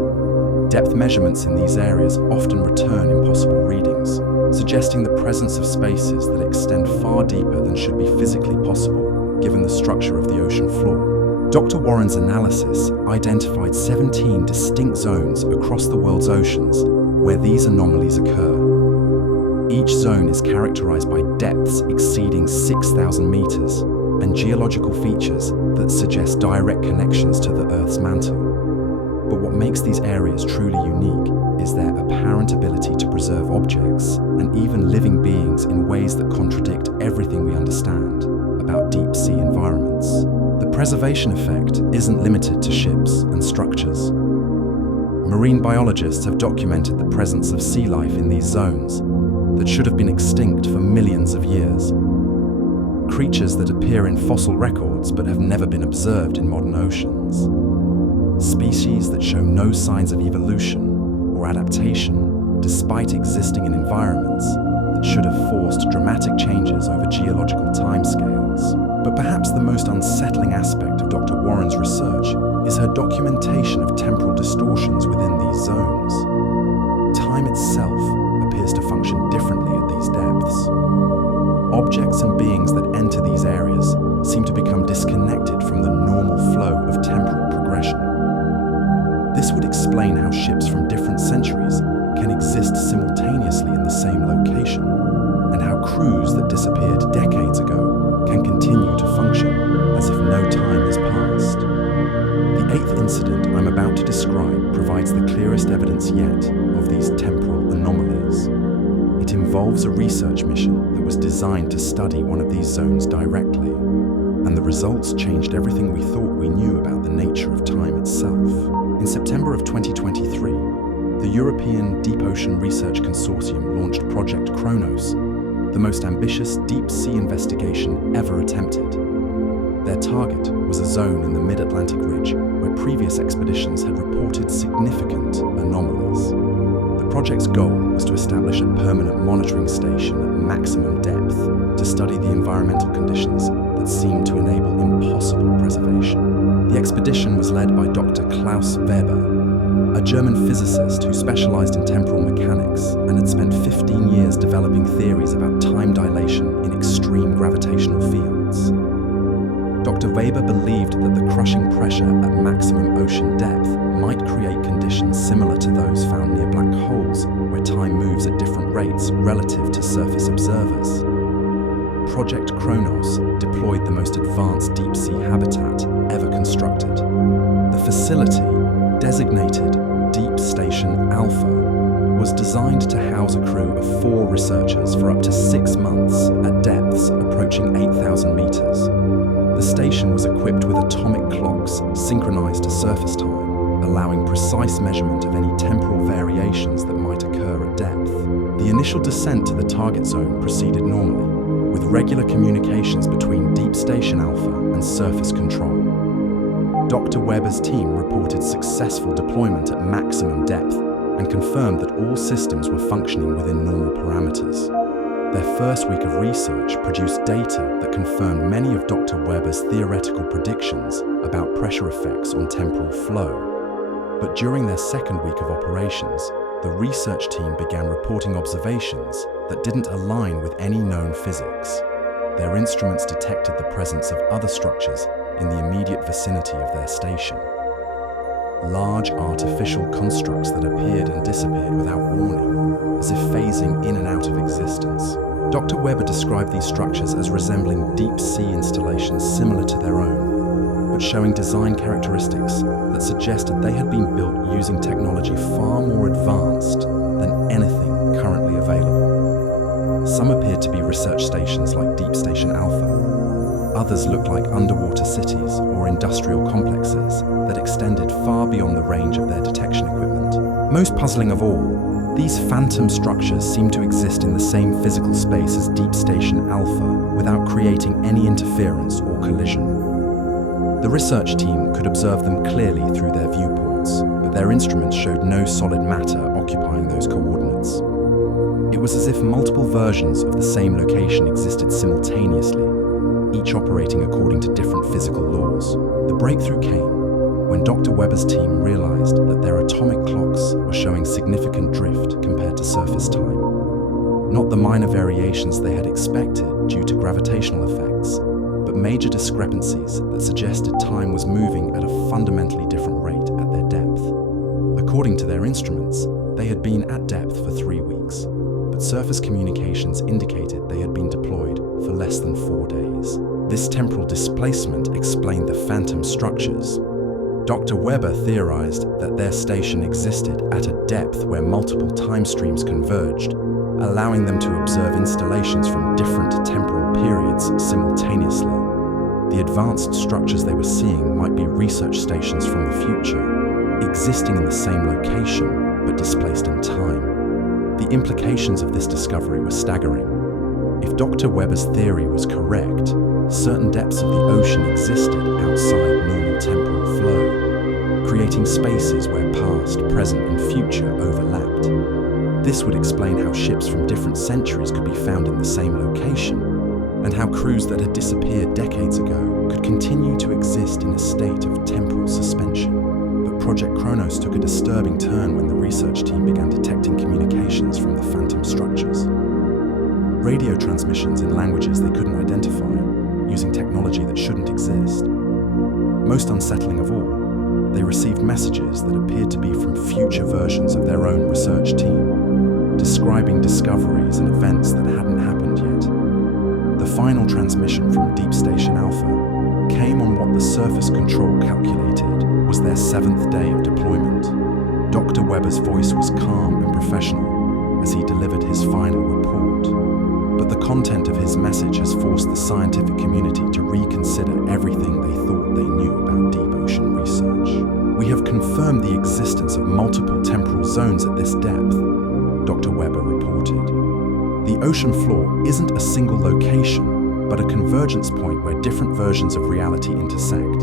depth measurements in these areas often return impossible readings, suggesting the presence of spaces that extend far deeper than should be physically possible, given the structure of the ocean floor. Dr. Warren's analysis identified 17 distinct zones across the world's oceans where these anomalies occur. Each zone is characterized by depths exceeding 6,000 meters and geological features that suggest direct connections to the Earth's mantle. But what makes these areas truly unique is their apparent ability to preserve objects and even living beings in ways that contradict everything we understand about deep sea environments. The preservation effect isn't limited to ships and structures. Marine biologists have documented the presence of sea life in these zones that should have been extinct for millions of years. Creatures that appear in fossil records but have never been observed in modern oceans. Species that show no signs of evolution or adaptation despite existing in environments that should have forced dramatic changes over geological timescales. But perhaps the most unsettling aspect of Dr. Warren's research is her documentation of temporal distortions within these zones. Time itself appears to function differently at these depths. Objects and beings that enter these areas seem to become disconnected from the normal flow of temporal progression. This would explain how ships from different centuries can exist simultaneously in the same location, and how crews that disappeared decades ago can continue to function as if no time has passed. The 8th incident I'm about to describe provides the clearest evidence yet of these temporal anomalies. It involves a research mission that was designed to study one of these zones directly, and the results changed everything we thought we knew about the nature of time itself. In September of 2023, the European Deep Ocean Research Consortium launched Project Kronos, the most ambitious deep-sea investigation ever attempted. Their target was a zone in the mid-Atlantic ridge where previous expeditions had reported significant anomalies. The project's goal was to establish a permanent monitoring station at maximum depth to study the environmental conditions that seemed to enable impossible preservation. The expedition was led by Dr. Klaus Weber, a German physicist who specialized in temporal mechanics and had spent 15 years developing theories about time dilation in extreme gravitational fields. Dr. Weber believed that the crushing pressure at maximum ocean depth might create conditions similar to those found near black holes, where time moves at different rates relative to surface observers. Project Kronos deployed the most advanced deep-sea habitat ever constructed. The facility, designated Deep Station Alpha, was designed to house a crew of 4 researchers for up to 6 months at depths approaching 8,000 meters. The station was equipped with atomic clocks synchronized to surface time, allowing precise measurement of any temporal variations that might occur at depth. The initial descent to the target zone proceeded normally, with regular communications between Deep Station Alpha and surface control. Dr. Weber's team reported successful deployment at maximum depth, and confirmed that all systems were functioning within normal parameters. Their first week of research produced data that confirmed many of Dr. Weber's theoretical predictions about pressure effects on temporal flow. But during their second week of operations, the research team began reporting observations that didn't align with any known physics. Their instruments detected the presence of other structures in the immediate vicinity of their station. Large artificial constructs that appeared and disappeared without warning, as if phasing in and out of existence. Dr. Weber described these structures as resembling deep-sea installations similar to their own, but showing design characteristics that suggested they had been built using technology far more advanced than anything currently available. Some appeared to be research stations like Deep Station Alpha. Others looked like underwater cities or industrial complexes that extended far beyond the range of their detection equipment. Most puzzling of all, these phantom structures seemed to exist in the same physical space as Deep Station Alpha without creating any interference or collision. The research team could observe them clearly through their viewports, but their instruments showed no solid matter occupying those coordinates. It was as if multiple versions of the same location existed simultaneously, each operating according to different physical laws. The breakthrough came when Dr. Weber's team realized that their atomic clocks were showing significant drift compared to surface time. Not the minor variations they had expected due to gravitational effects, but major discrepancies that suggested time was moving at a fundamentally different rate at their depth. According to their instruments, they had been at depth for 3 weeks, but surface communications indicated they had been deployed for less than 4 days. This temporal displacement explained the phantom structures. Dr. Weber theorized that their station existed at a depth where multiple time streams converged, allowing them to observe installations from different temporal periods simultaneously. The advanced structures they were seeing might be research stations from the future, existing in the same location but displaced in time. The implications of this discovery were staggering. If Dr. Weber's theory was correct, certain depths of the ocean existed outside normal temporal flow, creating spaces where past, present, and future overlapped. This would explain how ships from different centuries could be found in the same location, and how crews that had disappeared decades ago could continue to exist in a state of temporal suspension. But Project Kronos took a disturbing turn when the research team began detecting communications from the phantom structures. Radio transmissions in languages they couldn't identify, using technology that shouldn't exist. Most unsettling of all, they received messages that appeared to be from future versions of their own research team, describing discoveries and events that hadn't happened yet. The final transmission from Deep Station Alpha came on what the surface control calculated was their 7th day of deployment. Dr. Weber's voice was calm and professional as he delivered his final report. But the content of his message has forced the scientific community to reconsider everything they thought they knew about deep ocean research. We have confirmed the existence of multiple temporal zones at this depth, Dr. Weber reported. The ocean floor isn't a single location, but a convergence point where different versions of reality intersect.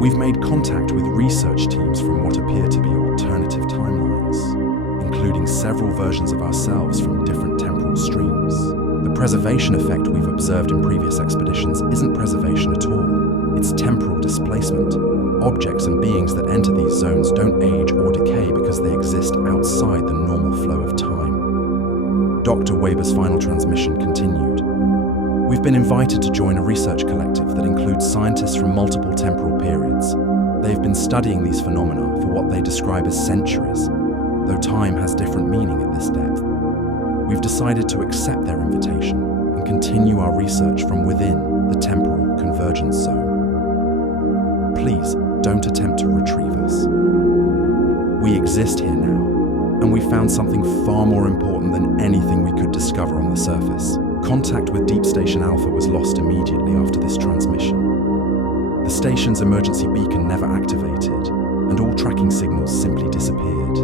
We've made contact with research teams from what appear to be alternative timelines, including several versions of ourselves from different temporal streams. The preservation effect we've observed in previous expeditions isn't preservation at all. It's temporal displacement. Objects and beings that enter these zones don't age or decay because they exist outside the normal flow of time. Dr. Weber's final transmission continued. We've been invited to join a research collective that includes scientists from multiple temporal periods. They've been studying these phenomena for what they describe as centuries, though time has different meaning at this depth. We've decided to accept their invitation and continue our research from within the temporal convergence zone. Please don't attempt to retrieve us. We exist here now, and we found something far more important than anything we could discover on the surface. Contact with Deep Station Alpha was lost immediately after this transmission. The station's emergency beacon never activated, and all tracking signals simply disappeared.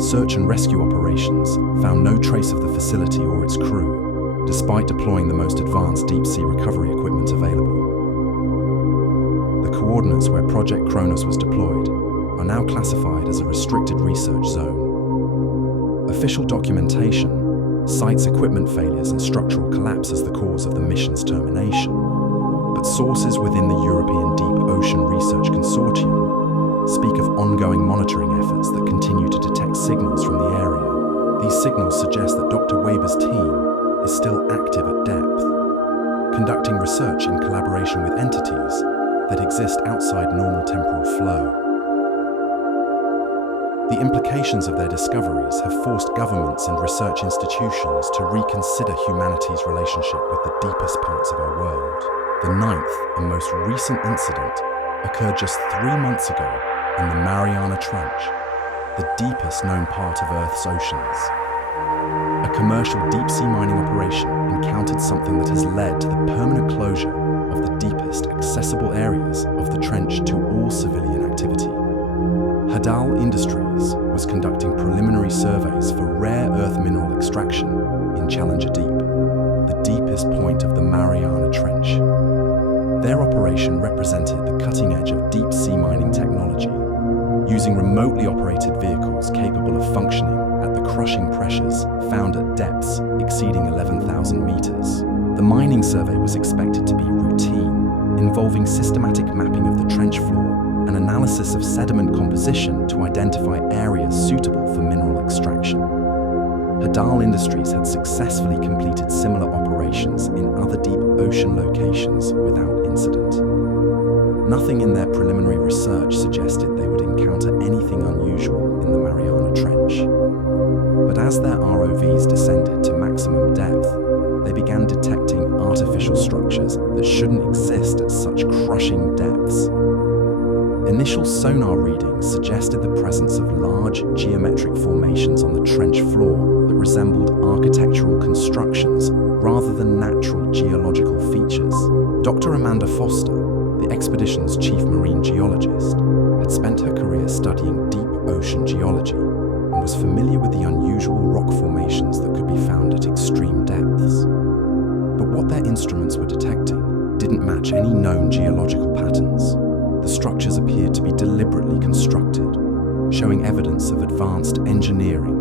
Search and rescue operations found no trace of the facility or its crew, despite deploying the most advanced deep-sea recovery equipment available. The coordinates where Project Kronos was deployed are now classified as a restricted research zone. Official documentation cites equipment failures and structural collapse as the cause of the mission's termination. But sources within the European Deep Ocean Research Consortium speak of ongoing monitoring efforts that continue to detect signals from the area. These signals suggest that Dr. Weber's team is still active at depth, conducting research in collaboration with entities that exist outside normal temporal flow. The implications of their discoveries have forced governments and research institutions to reconsider humanity's relationship with the deepest parts of our world. The ninth and most recent incident occurred just 3 months ago in the Mariana Trench, the deepest known part of Earth's oceans. A commercial deep-sea mining operation encountered something that has led to the permanent closure of the deepest accessible areas of the trench to all civilian activity. Hadal Industries was conducting preliminary surveys for rare earth mineral extraction in Challenger Deep, the deepest point of the Mariana Trench. Their operation represented the cutting edge of deep-sea mining technology, using remotely operated vehicles capable of functioning at the crushing pressures found at depths exceeding 11,000 meters. The mining survey was expected to be routine, involving systematic mapping of the trench floor and analysis of sediment composition to identify areas suitable for mineral extraction. Hadal Industries had successfully completed similar operations in other deep ocean locations without incident. Nothing in their preliminary research suggested they would encounter anything unusual in the Mariana Trench. But as their ROVs descended to maximum depth, they began detecting artificial structures that shouldn't exist at such crushing depths. Initial sonar readings suggested the presence of large geometric formations on the trench floor that resembled architectural constructions rather than natural geological features. Dr. Amanda Foster, the expedition's chief marine geologist, had spent her career studying deep ocean geology and was familiar with the unusual rock formations that could be found at extreme depths. But what their instruments were detecting didn't match any known geological patterns. The structures appeared to be deliberately constructed, showing evidence of advanced engineering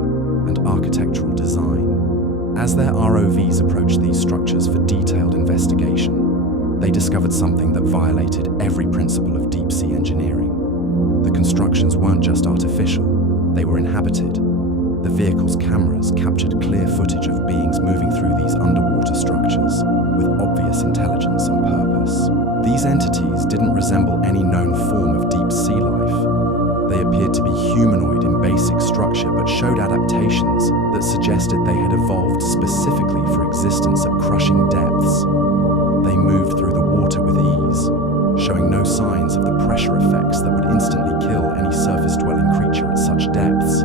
and architectural design. As their ROVs approached these structures for detailed investigation, they discovered something that violated every principle of deep-sea engineering. The constructions weren't just artificial, they were inhabited. The vehicle's cameras captured clear footage of beings moving through these underwater structures with obvious intelligence and purpose. These entities didn't resemble any known form of deep-sea life. They appeared to be humanoid in basic structure but showed adaptations that suggested they had evolved specifically for existence at crushing depths. They moved through the water with ease, showing no signs of the pressure effects that would instantly kill any surface-dwelling creature at such depths.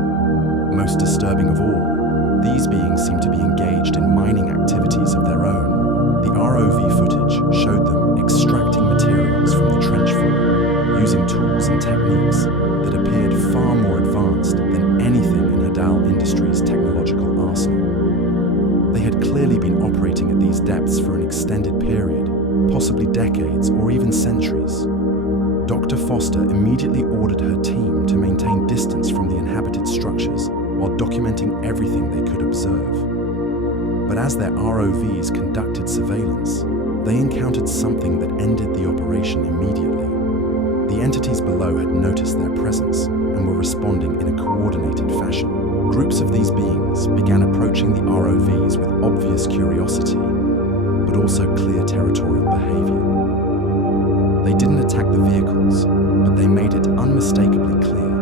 Most disturbing of all, these beings seemed to be engaged in mining activities of their own. The ROV footage showed them extracting materials from the trench floor, using tools and techniques that appeared far more advanced than anything in Hadal Industries' technological arsenal. They had clearly been operating at these depths for an extended period, possibly decades or even centuries. Dr. Foster immediately ordered her team to maintain distance from the inhabited structures while documenting everything they could observe. But as their ROVs conducted surveillance, they encountered something that ended the operation immediately. The entities below had noticed their presence and were responding in a coordinated fashion. Groups of these beings began approaching the ROVs with obvious curiosity, but also clear territorial behavior. They didn't attack the vehicles, but they made it unmistakably clear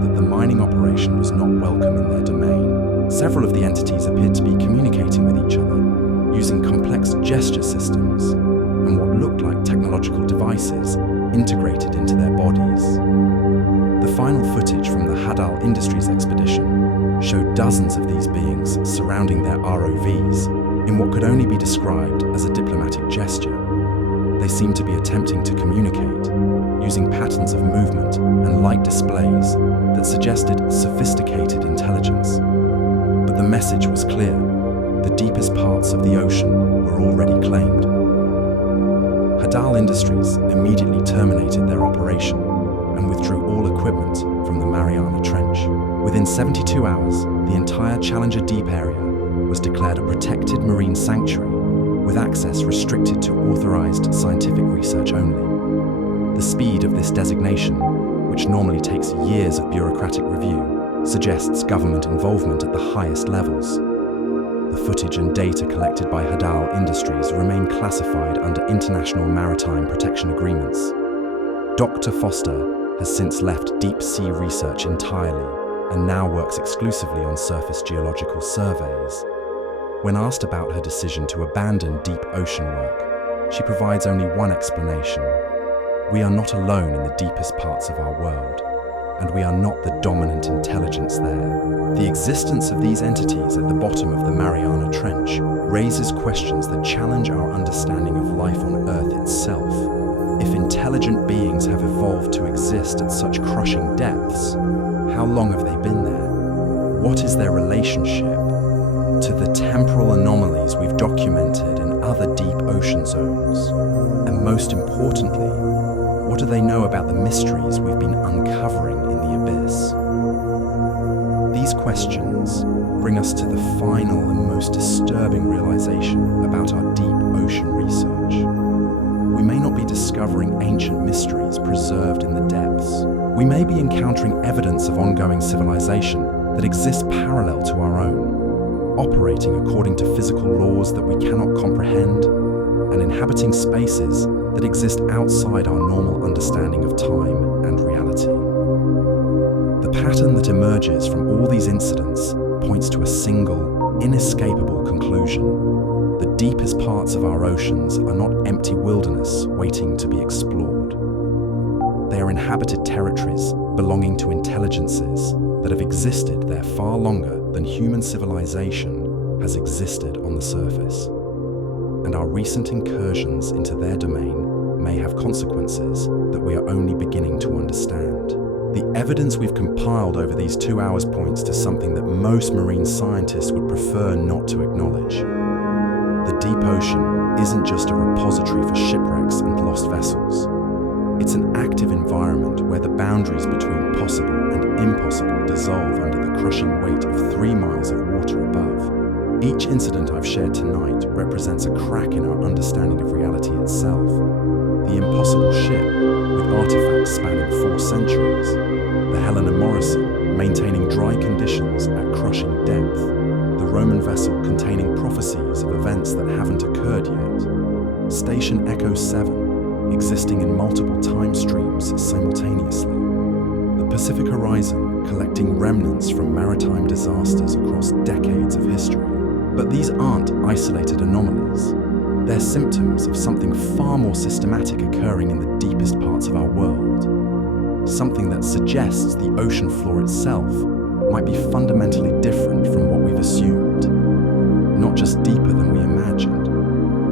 that the mining operation was not welcome in their domain. Several of the entities appeared to be communicating with each other, using complex gesture systems and what looked like technological devices integrated into their bodies. The final footage from the Hadal Industries expedition showed dozens of these beings surrounding their ROVs in what could only be described as a diplomatic gesture. They seemed to be attempting to communicate, using patterns of movement and light displays that suggested sophisticated intelligence. But the message was clear: the deepest parts of the ocean were already claimed. Hadal Industries immediately terminated their operation and withdrew all equipment from the Mariana Trench. Within 72 hours, the entire Challenger Deep area was declared a protected marine sanctuary, with access restricted to authorized scientific research only. The speed of this designation, which normally takes years of bureaucratic review, suggests government involvement at the highest levels. The footage and data collected by Hadal Industries remain classified under international maritime protection agreements. Dr. Foster has since left deep sea research entirely and now works exclusively on surface geological surveys. When asked about her decision to abandon deep ocean work, she provides only one explanation. We are not alone in the deepest parts of our world, and we are not the dominant intelligence there. The existence of these entities at the bottom of the Mariana Trench raises questions that challenge our understanding of life on Earth itself. If intelligent beings have evolved to exist at such crushing depths, how long have they been there? What is their relationship to the temporal anomalies we've documented in other deep ocean zones? And most importantly, what do they know about the mysteries we've been uncovering in the abyss? These questions bring us to the final and most disturbing realization about our deep ocean research. We may not be discovering ancient mysteries preserved in the depths. We may be encountering evidence of ongoing civilization that exists parallel to our own, operating according to physical laws that we cannot comprehend, and inhabiting spaces that exist outside our normal understanding of time and reality. The pattern that emerges from all these incidents points to a single, inescapable conclusion. The deepest parts of our oceans are not empty wilderness waiting to be explored. They are inhabited territories belonging to intelligences that have existed there far longer than human civilization has existed on the surface. And our recent incursions into their domain may have consequences that we are only beginning to understand. The evidence we've compiled over these 2 hours points to something that most marine scientists would prefer not to acknowledge. The deep ocean isn't just a repository for shipwrecks and lost vessels. It's an active environment where the boundaries between possible and impossible dissolve under the crushing weight of 3 miles of water above. Each incident I've shared tonight represents a crack in our understanding of reality itself. The impossible ship, with artifacts spanning 4 centuries. The Helena Morrison, maintaining dry conditions at crushing depth. The Roman vessel containing prophecies of events that haven't occurred yet. Station Echo 7, existing in multiple time streams simultaneously. The Pacific Horizon, collecting remnants from maritime disasters across decades of history. But these aren't isolated anomalies. They're symptoms of something far more systematic occurring in the deepest parts of our world. Something that suggests the ocean floor itself might be fundamentally different from what we've assumed. Not just deeper than we imagined,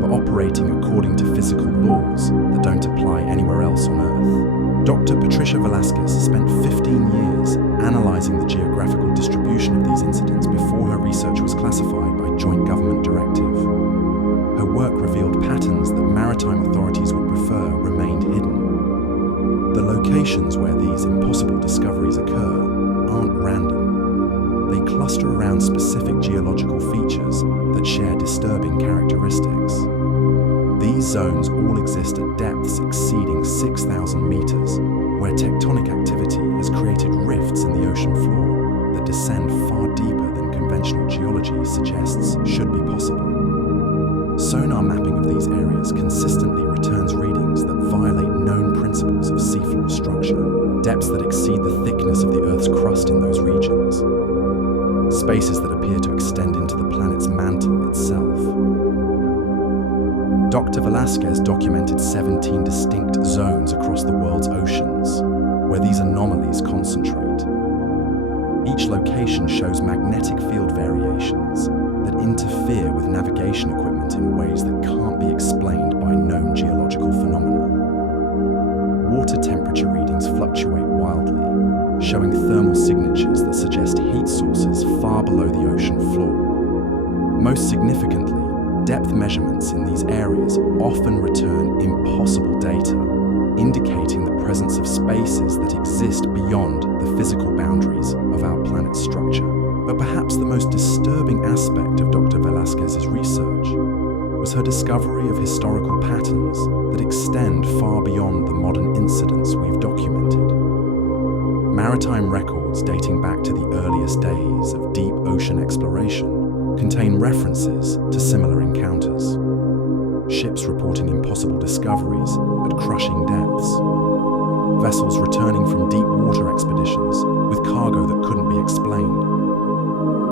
but operating according to physical laws that don't apply anywhere else on Earth. Dr. Patricia Velasquez spent 15 years analyzing the geographical distribution of these incidents before her research was classified by joint government directive. Her work revealed patterns that maritime authorities would prefer remained hidden. The locations where these impossible discoveries occur aren't random. They cluster around specific geological features that share disturbing characteristics. These zones all exist at depths exceeding 6,000 meters, where tectonic activity has created rifts in the ocean floor that descend far deeper than conventional geology suggests should be possible. Sonar mapping of these areas consistently returns readings that violate known principles of seafloor structure, depths that exceed the thickness of the Earth's crust in those regions, spaces that appear to extend into the planet's mantle itself. Dr. Velasquez documented 17 distinct zones across the world's oceans, where these anomalies concentrate. Each location shows magnetic field variations that interfere with navigation equipment in ways that can't be explained by known geological phenomena. Water temperature readings fluctuate wildly, showing thermal signatures that suggest heat sources far below the ocean floor. Most significantly, depth measurements in these areas often return impossible data indicating the presence of spaces that exist beyond the physical boundaries of our planet's structure. But perhaps the most disturbing aspect of Dr. Velasquez's research was her discovery of historical patterns that extend far beyond the modern incidents we've documented. Maritime records dating back to the earliest days of deep ocean exploration contain references to similar encounters. Ships reporting impossible discoveries at crushing depths. Vessels returning from deep water expeditions with cargo that couldn't be explained.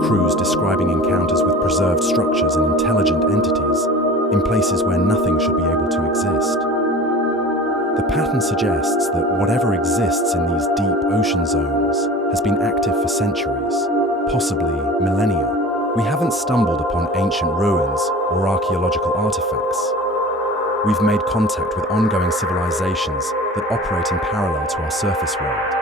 Crews describing encounters with preserved structures and intelligent entities in places where nothing should be able to exist. The pattern suggests that whatever exists in these deep ocean zones has been active for centuries, possibly millennia. We haven't stumbled upon ancient ruins or archaeological artifacts. We've made contact with ongoing civilizations that operate in parallel to our surface world,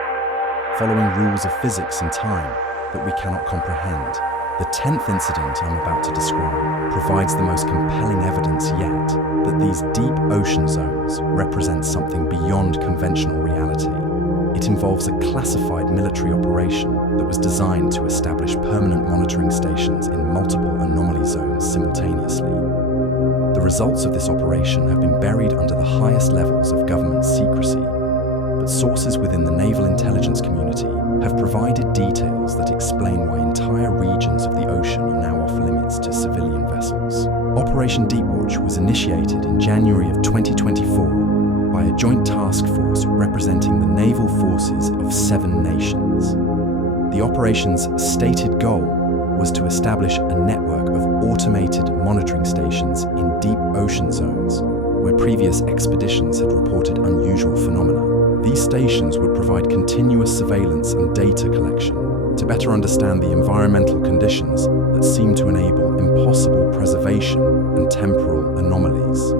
following rules of physics and time that we cannot comprehend. The 10th incident I'm about to describe provides the most compelling evidence yet that these deep ocean zones represent something beyond conventional reality. It involves a classified military operation that was designed to establish permanent monitoring stations in multiple anomaly zones simultaneously. The results of this operation have been buried under the highest levels of government secrecy, but sources within the naval intelligence community have provided details that explain why entire regions of the ocean are now off limits to civilian vessels. Operation Deepwatch was initiated in January of 2024 by a joint task force representing the naval forces of 7 nations. The operation's stated goal was to establish a network of automated monitoring stations in deep ocean zones where previous expeditions had reported unusual phenomena. These stations would provide continuous surveillance and data collection to better understand the environmental conditions that seem to enable impossible preservation and temporal anomalies.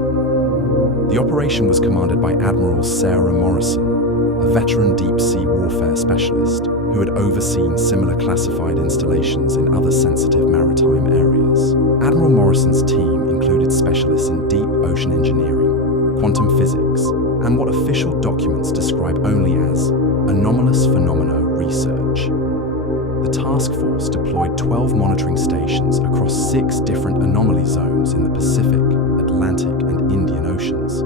The operation was commanded by Admiral Sarah Morrison, a veteran deep-sea warfare specialist who had overseen similar classified installations in other sensitive maritime areas. Admiral Morrison's team included specialists in deep ocean engineering, quantum physics, and what official documents describe only as anomalous phenomena research. The task force deployed 12 monitoring stations across 6 different anomaly zones in the Pacific, Atlantic, and Indian Oceans.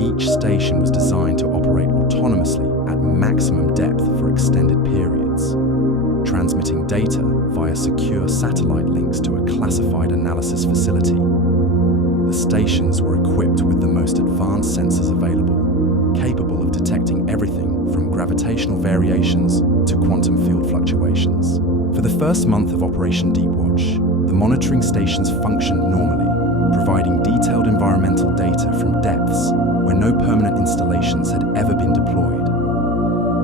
Each station was designed to operate autonomously at maximum depth for extended periods, transmitting data via secure satellite links to a classified analysis facility. The stations were equipped with the most advanced sensors available, capable of detecting everything from gravitational variations to quantum field fluctuations. For the first month of Operation Deepwatch, the monitoring stations functioned normally, providing detailed environmental data from depths where no permanent installations had ever been deployed.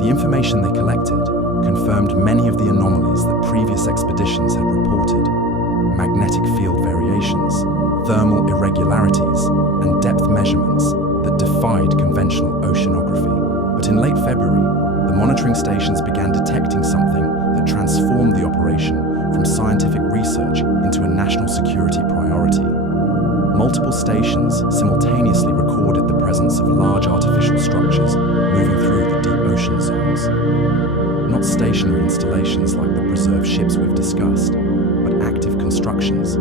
The information they collected confirmed many of the anomalies that previous expeditions had reported: magnetic field variations, thermal irregularities, and depth measurements that defied conventional oceanography. But in late February, the monitoring stations began detecting something that transformed the operation from scientific research into a national security priority. Multiple stations simultaneously recorded the presence of large artificial structures moving through the deep ocean zones. Not stationary installations like the preserved ships we've discussed, but active constructions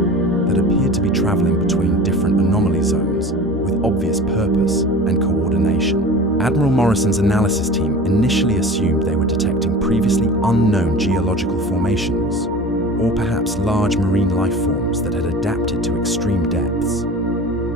that appeared to be traveling between different anomaly zones with obvious purpose and coordination. Admiral Morrison's analysis team initially assumed they were detecting previously unknown geological formations, or perhaps large marine life forms that had adapted to extreme depths.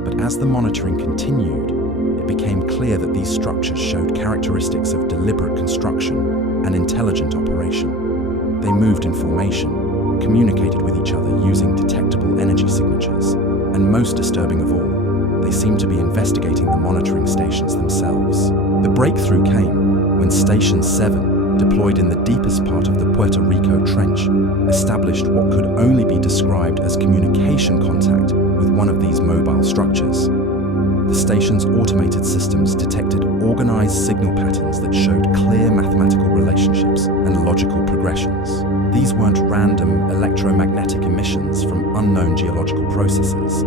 But as the monitoring continued, it became clear that these structures showed characteristics of deliberate construction and intelligent operation. They moved in formation, communicated with each other using detectable energy signatures, and most disturbing of all, they seemed to be investigating the monitoring stations themselves. The breakthrough came when Station 7, deployed in the deepest part of the Puerto Rico Trench, established what could only be described as communication contact with one of these mobile structures. The station's automated systems detected organized signal patterns that showed clear mathematical relationships and logical progressions. These weren't random electromagnetic emissions from unknown geological processes.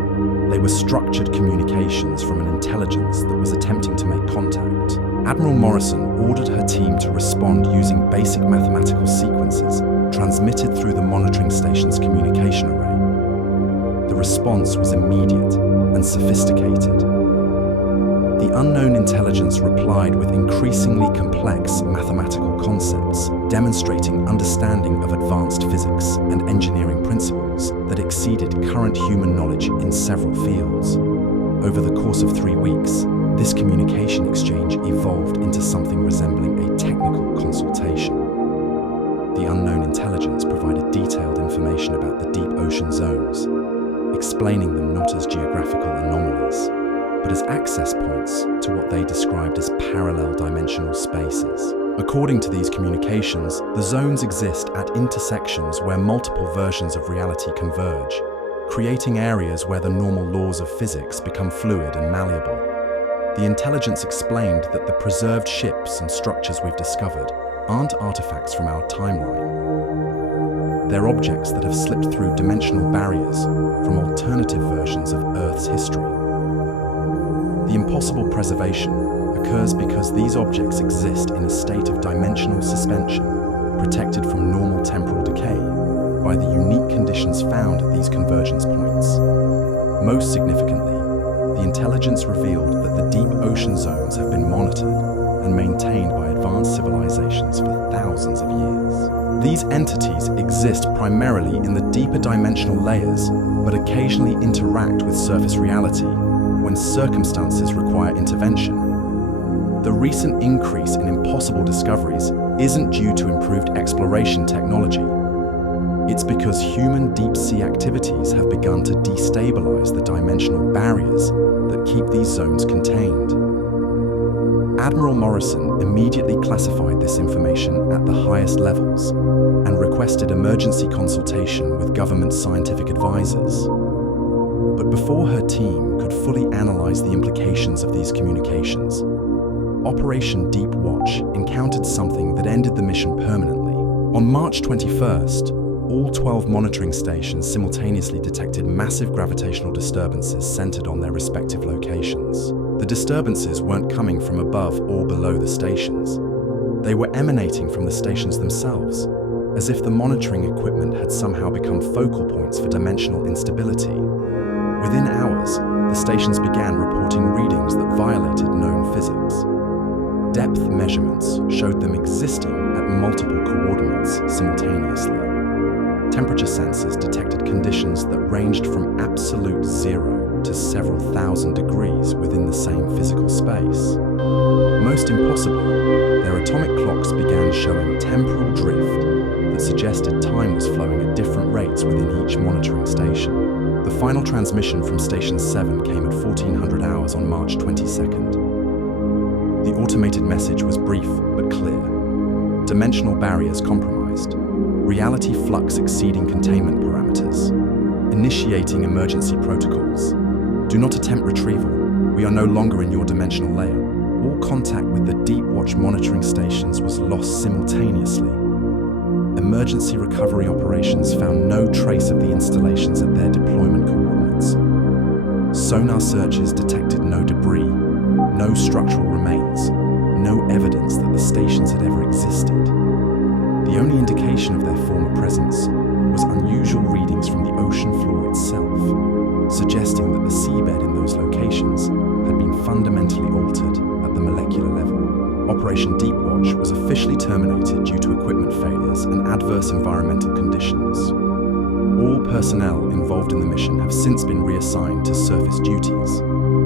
They were structured communications from an intelligence that was attempting to make contact. Admiral Morrison ordered her team to respond using basic mathematical sequences transmitted through the monitoring station's communication array. The response was immediate and sophisticated. The unknown intelligence replied with increasingly complex mathematical concepts, demonstrating understanding of advanced physics and engineering principles that exceeded current human knowledge in several fields. Over the course of 3 weeks, this communication exchange evolved into something resembling a technical consultation. The unknown intelligence provided detailed information about the deep ocean zones, explaining them not as geographical anomalies, but as access points to what they described as parallel dimensional spaces. According to these communications, the zones exist at intersections where multiple versions of reality converge, creating areas where the normal laws of physics become fluid and malleable. The intelligence explained that the preserved ships and structures we've discovered aren't artifacts from our timeline. They're objects that have slipped through dimensional barriers from alternative versions of Earth's history. The impossible preservation occurs because these objects exist in a state of dimensional suspension, protected from normal temporal decay by the unique conditions found at these convergence points. Most significantly, the intelligence revealed that the deep ocean zones have been monitored and maintained by advanced civilizations for thousands of years. These entities exist primarily in the deeper dimensional layers, but occasionally interact with surface reality when circumstances require intervention. The recent increase in impossible discoveries isn't due to improved exploration technology. It's because human deep-sea activities have begun to destabilize the dimensional barriers that keep these zones contained. Admiral Morrison immediately classified this information at the highest levels and requested emergency consultation with government scientific advisors. But before her team could fully analyze the implications of these communications, Operation Deep Watch encountered something that ended the mission permanently. On March 21st, all 12 monitoring stations simultaneously detected massive gravitational disturbances centered on their respective locations. The disturbances weren't coming from above or below the stations. They were emanating from the stations themselves, as if the monitoring equipment had somehow become focal points for dimensional instability. Within hours, the stations began reporting readings that violated known physics. Depth measurements showed them existing at multiple coordinates simultaneously. Temperature sensors detected conditions that ranged from absolute zero to several thousand degrees within the same physical space. Most impossibly, their atomic clocks began showing temporal drift that suggested time was flowing at different rates within each monitoring station. The final transmission from Station 7 came at 1400 hours on March 22nd. The automated message was brief but clear. Dimensional barriers compromised. Reality flux exceeding containment parameters. Initiating emergency protocols. Do not attempt retrieval. We are no longer in your dimensional layer. All contact with the Deep Watch monitoring stations was lost simultaneously. Emergency recovery operations found no trace of the installations at their deployment coordinates. Sonar searches detected no debris, no structural remains, no evidence that the stations had ever existed. The only indication of their former presence was unusual readings from the ocean floor itself, suggesting that the seabed in those locations had been fundamentally altered at the molecular level. Operation Deep Watch was officially terminated due to equipment failures and adverse environmental conditions. All personnel involved in the mission have since been reassigned to surface duties,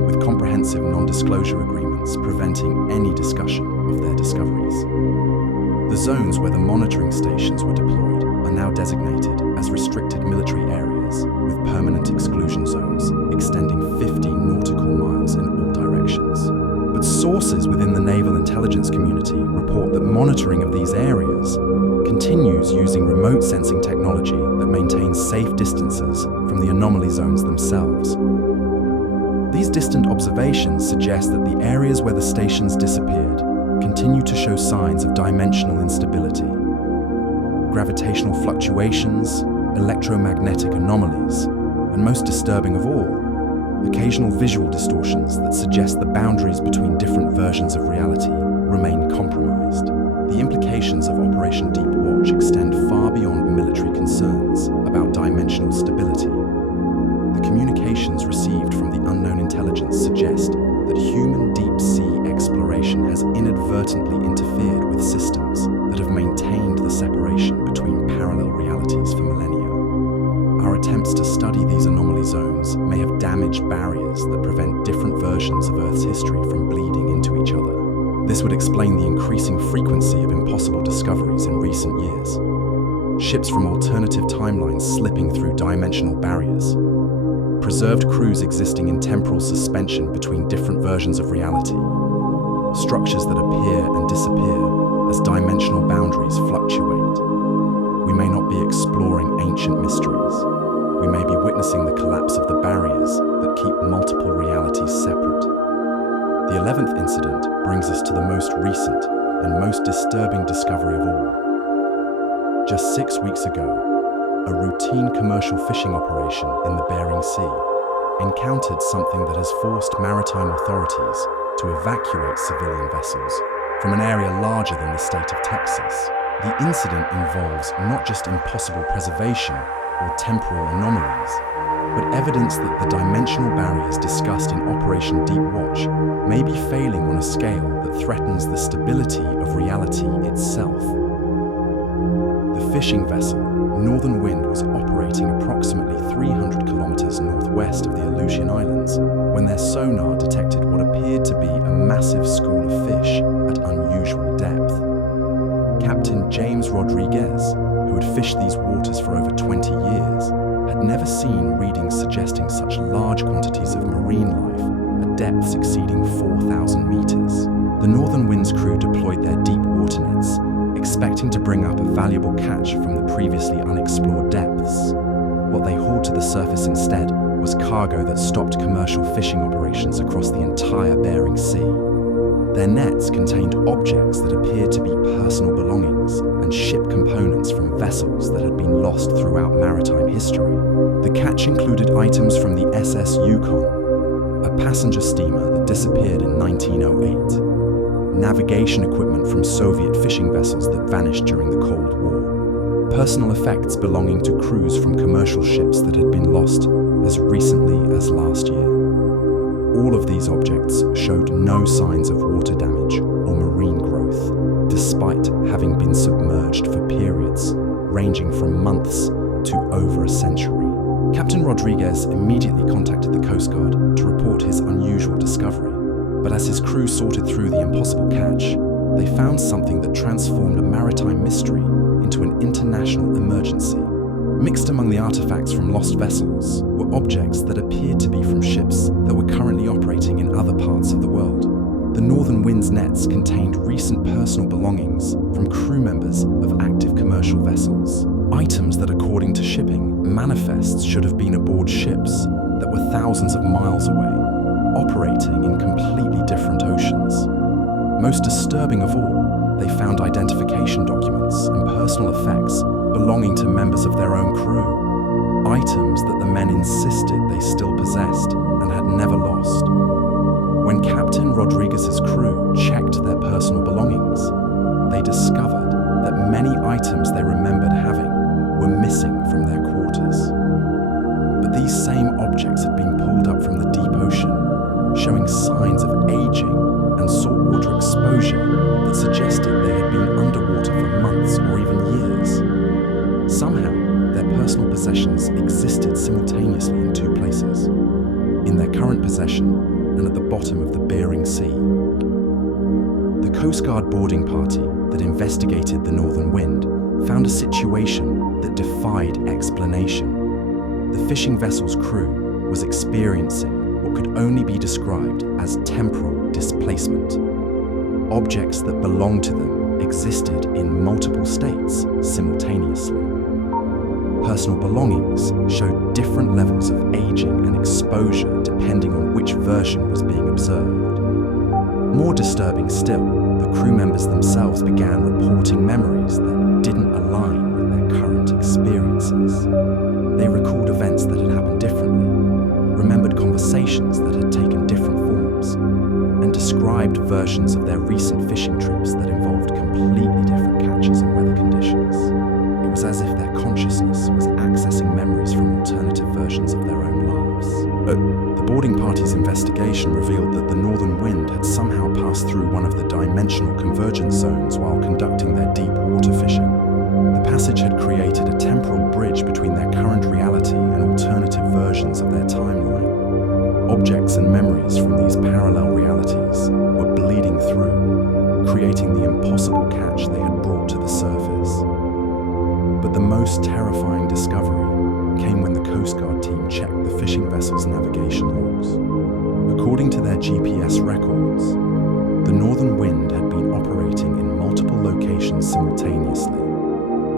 with comprehensive non-disclosure agreements preventing any discussion of their discoveries. The zones where the monitoring stations were deployed are now designated as restricted military areas, with permanent exclusion zones extending 50 nautical miles in all directions. But sources within the naval intelligence community report that monitoring of these areas continues using remote sensing technology that maintains safe distances from the anomaly zones themselves. These distant observations suggest that the areas where the stations disappeared continue to show signs of dimensional instability. Gravitational fluctuations, electromagnetic anomalies, and most disturbing of all, Occasional visual distortions that suggest the boundaries between different versions of reality remain compromised. The implications of Operation Deep Watch extend far beyond military concerns about dimensional stability. The communications received from the unknown intelligence suggest that human deep-sea exploration has inadvertently interfered with systems that have maintained the separation between parallel realities for millennia. Our attempts to study these anomaly zones may have damaged barriers that prevent different versions of Earth's history from bleeding into each other. This would explain the increasing frequency of impossible discoveries in recent years. Ships from alternative timelines slipping through dimensional barriers. Preserved crews existing in temporal suspension between different versions of reality. Structures that appear and disappear as dimensional boundaries fluctuate. We may not be exploring ancient mysteries. We may be witnessing the collapse of the barriers that keep multiple realities separate. The 11th incident brings us to the most recent and most disturbing discovery of all. Just 6 weeks ago, a routine commercial fishing operation in the Bering Sea encountered something that has forced maritime authorities to evacuate civilian vessels from an area larger than the state of Texas. The incident involves not just impossible preservation or temporal anomalies, but evidence that the dimensional barriers discussed in Operation Deep Watch may be failing on a scale that threatens the stability of reality itself. The fishing vessel, Northern Wind, was operating approximately 300 kilometers northwest of the Aleutian Islands when their sonar detected what appeared to be a massive school of fish at unusual depth. Captain James Rodriguez, who had fished these waters for over 20 years, had never seen readings suggesting such large quantities of marine life at depths exceeding 4,000 meters. The Northern Wind's crew deployed their deep water nets, expecting to bring up a valuable catch from the previously unexplored depths. What they hauled to the surface instead was cargo that stopped commercial fishing operations across the entire Bering Sea. Their nets contained objects that appeared to be personal belongings and ship components from vessels that had been lost throughout maritime history. The catch included items from the SS Yukon, a passenger steamer that disappeared in 1908, navigation equipment from Soviet fishing vessels that vanished during the Cold War, personal effects belonging to crews from commercial ships that had been lost as recently as last year. All of these objects showed no signs of water damage or marine growth, despite having been submerged for periods ranging from months to over a century. Captain Rodriguez immediately contacted the Coast Guard to report his unusual discovery, but as his crew sorted through the impossible catch, they found something that transformed a maritime mystery into an international emergency. Mixed among the artifacts from lost vessels were objects that appeared to be from ships that were currently operating in other parts of the world. The Northern Wind's nets contained recent personal belongings from crew members of active commercial vessels. Items that, according to shipping manifests, should have been aboard ships that were thousands of miles away, operating in completely different oceans. Most disturbing of all, they found identification documents and personal effects belonging to members of their own crew, items that the men insisted they still possessed and had never lost. When Captain Rodriguez's crew checked their personal belongings, they discovered that many items they remembered having were missing from their quarters. But these same objects had been pulled up from the deep ocean, showing signs of aging and saltwater exposure that suggested they had been underwater for months or even years. Somehow, their personal possessions existed simultaneously in two places, in their current possession and at the bottom of the Bering Sea. The Coast Guard boarding party that investigated the Northern Wind found a situation that defied explanation. The fishing vessel's crew was experiencing what could only be described as temporal displacement. Objects that belonged to them existed in multiple states simultaneously. Personal belongings showed different levels of aging and exposure depending on which version was being observed. More disturbing still, the crew members themselves began reporting memories that didn't align with their current experiences. They recalled events that had happened differently, remembered conversations that had taken different forms, and described versions of their recent fishing trips that involved completely different catches and weather conditions. It was as if their consciousness was accessing memories from alternative versions of their own lives. The boarding party's investigation revealed that the northern wind had somehow passed through one of the dimensional convergence zones while conducting their deep water fishing. The passage had created a temporal bridge between their current reality and alternative versions of their timeline. Objects and memories from these parallel realities were bleeding through, creating the impossible catch they had brought to the surface. But the most terrifying discovery came when the Coast Guard team checked the fishing vessel's navigation logs. According to their GPS records, the northern wind had been operating in multiple locations simultaneously.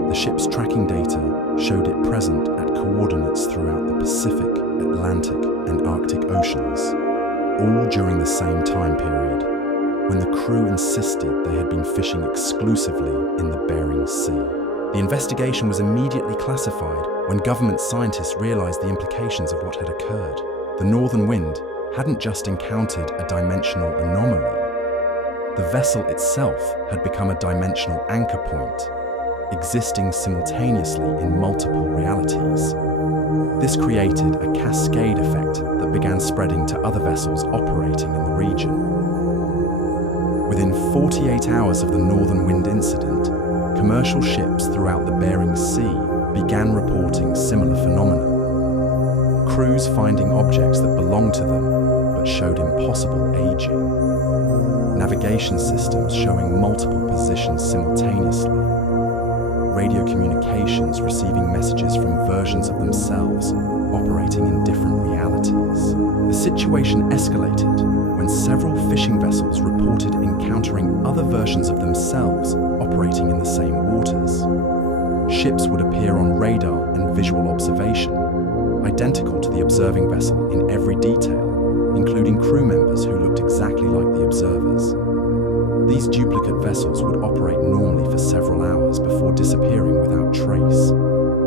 The ship's tracking data showed it present at coordinates throughout the Pacific, Atlantic, and Arctic Oceans, all during the same time period, when the crew insisted they had been fishing exclusively in the Bering Sea. The investigation was immediately classified when government scientists realized the implications of what had occurred. The northern wind hadn't just encountered a dimensional anomaly. The vessel itself had become a dimensional anchor point, existing simultaneously in multiple realities. This created a cascade effect that began spreading to other vessels operating in the region. Within 48 hours of the northern wind incident, commercial ships throughout the Bering Sea began reporting similar phenomena. Crews finding objects that belonged to them but showed impossible aging. Navigation systems showing multiple positions simultaneously. Radio communications receiving messages from versions of themselves operating in different realities. The situation escalated when several fishing vessels reported encountering other versions of themselves operating in the same waters. Ships would appear on radar and visual observation, identical to the observing vessel in every detail, including crew members who looked exactly like the observers. These duplicate vessels would operate normally for several hours before disappearing without trace,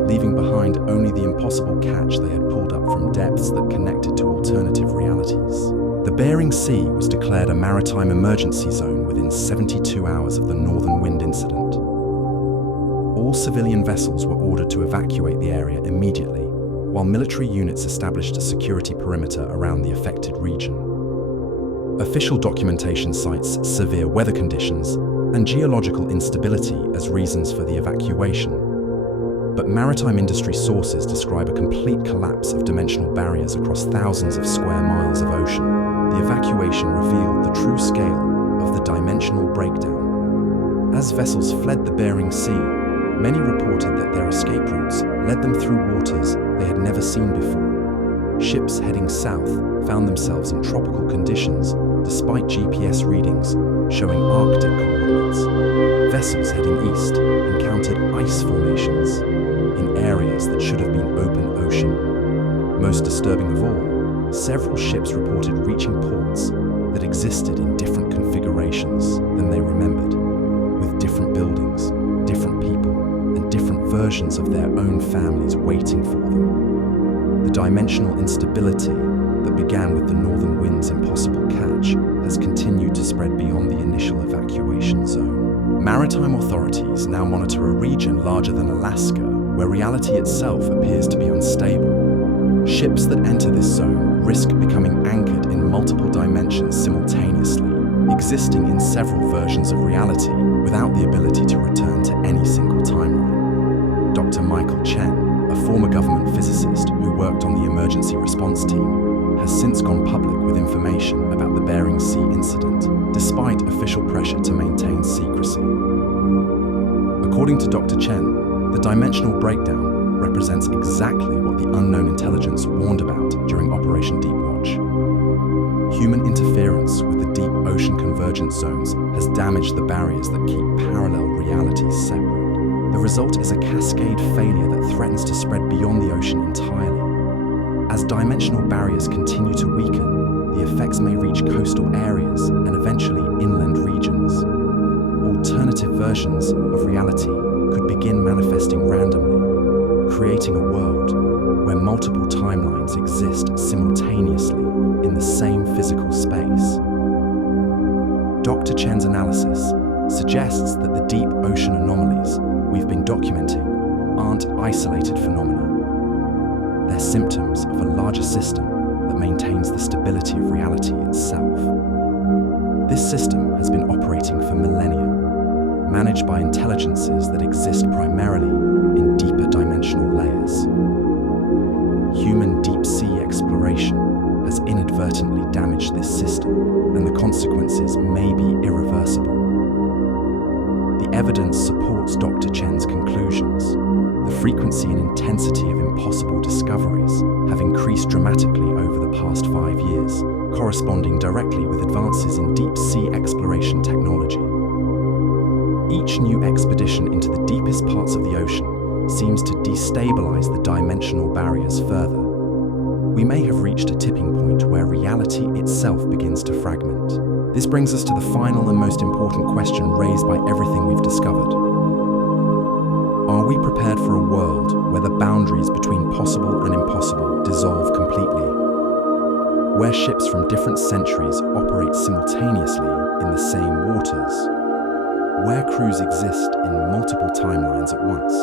leaving behind only the impossible catch they had pulled up from depths that connected to alternative realities. The Bering Sea was declared a maritime emergency zone within 72 hours of the northern wind incident. All civilian vessels were ordered to evacuate the area immediately, while military units established a security perimeter around the affected region. Official documentation cites severe weather conditions and geological instability as reasons for the evacuation. But maritime industry sources describe a complete collapse of dimensional barriers across thousands of square miles of ocean. The evacuation revealed the true scale of the dimensional breakdown. As vessels fled the Bering Sea, many reported that their escape routes led them through waters they had never seen before. Ships heading south found themselves in tropical conditions despite GPS readings showing Arctic coordinates. Vessels heading east encountered ice formations in areas that should have been open ocean. Most disturbing of all, several ships reported reaching ports that existed in different configurations than they remembered, with different buildings, different people, and different versions of their own families waiting for them. The dimensional instability that began with the northern wind's impossible catch has continued to spread beyond the initial evacuation zone. Maritime authorities now monitor a region larger than Alaska, where reality itself appears to be unstable. Ships that enter this zone risk becoming anchored in multiple dimensions simultaneously, existing in several versions of reality without the ability to return to any single timeline. Dr. Michael Chen, a former government physicist who worked on the emergency response team, has since gone public with information about the Bering Sea incident, despite official pressure to maintain secrecy. According to Dr. Chen, the dimensional breakdown represents exactly what the unknown intelligence warned about during Operation Deep Watch. Human interference with the deep ocean convergence zones has damaged the barriers that keep parallel realities separate. The result is a cascade failure that threatens to spread beyond the ocean entirely. As dimensional barriers continue to weaken, the effects may reach coastal areas and eventually inland regions. Alternative versions of reality could begin manifesting randomly, creating a world where multiple timelines exist simultaneously in the same physical space. Dr. Chen's analysis suggests that the deep ocean anomalies we've been documenting aren't isolated phenomena. They're symptoms of a larger system that maintains the stability of reality itself. This system has been operating for millennia, managed by intelligences that exist primarily in deeper dimensional layers. Human deep-sea exploration has inadvertently damaged this system, and the consequences may be irreversible. The evidence supports Dr. Chen's conclusions. The frequency and intensity of impossible discoveries have increased dramatically over the past 5 years, corresponding directly with advances in deep-sea exploration technology. Each new expedition into the deepest parts of the ocean seems to destabilize the dimensional barriers further. We may have reached a tipping point where reality itself begins to fragment. This brings us to the final and most important question raised by everything we've discovered. Are we prepared for a world where the boundaries between possible and impossible dissolve completely? Where ships from different centuries operate simultaneously in the same waters? Where crews exist in multiple timelines at once?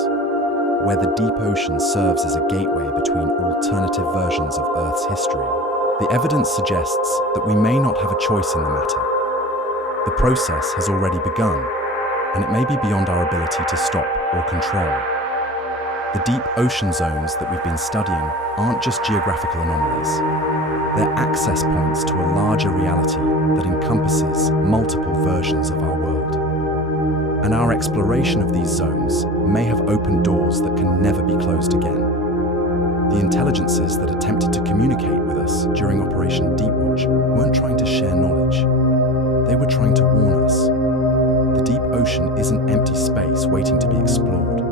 Where the deep ocean serves as a gateway between alternative versions of Earth's history? The evidence suggests that we may not have a choice in the matter. The process has already begun, and it may be beyond our ability to stop or control. The deep ocean zones that we've been studying aren't just geographical anomalies. They're access points to a larger reality that encompasses multiple versions of our world. And our exploration of these zones may have opened doors that can never be closed again. The intelligences that attempted to communicate with us during Operation Deepwatch weren't trying to share knowledge. They were trying to warn us. The deep ocean isn't empty space waiting to be explored.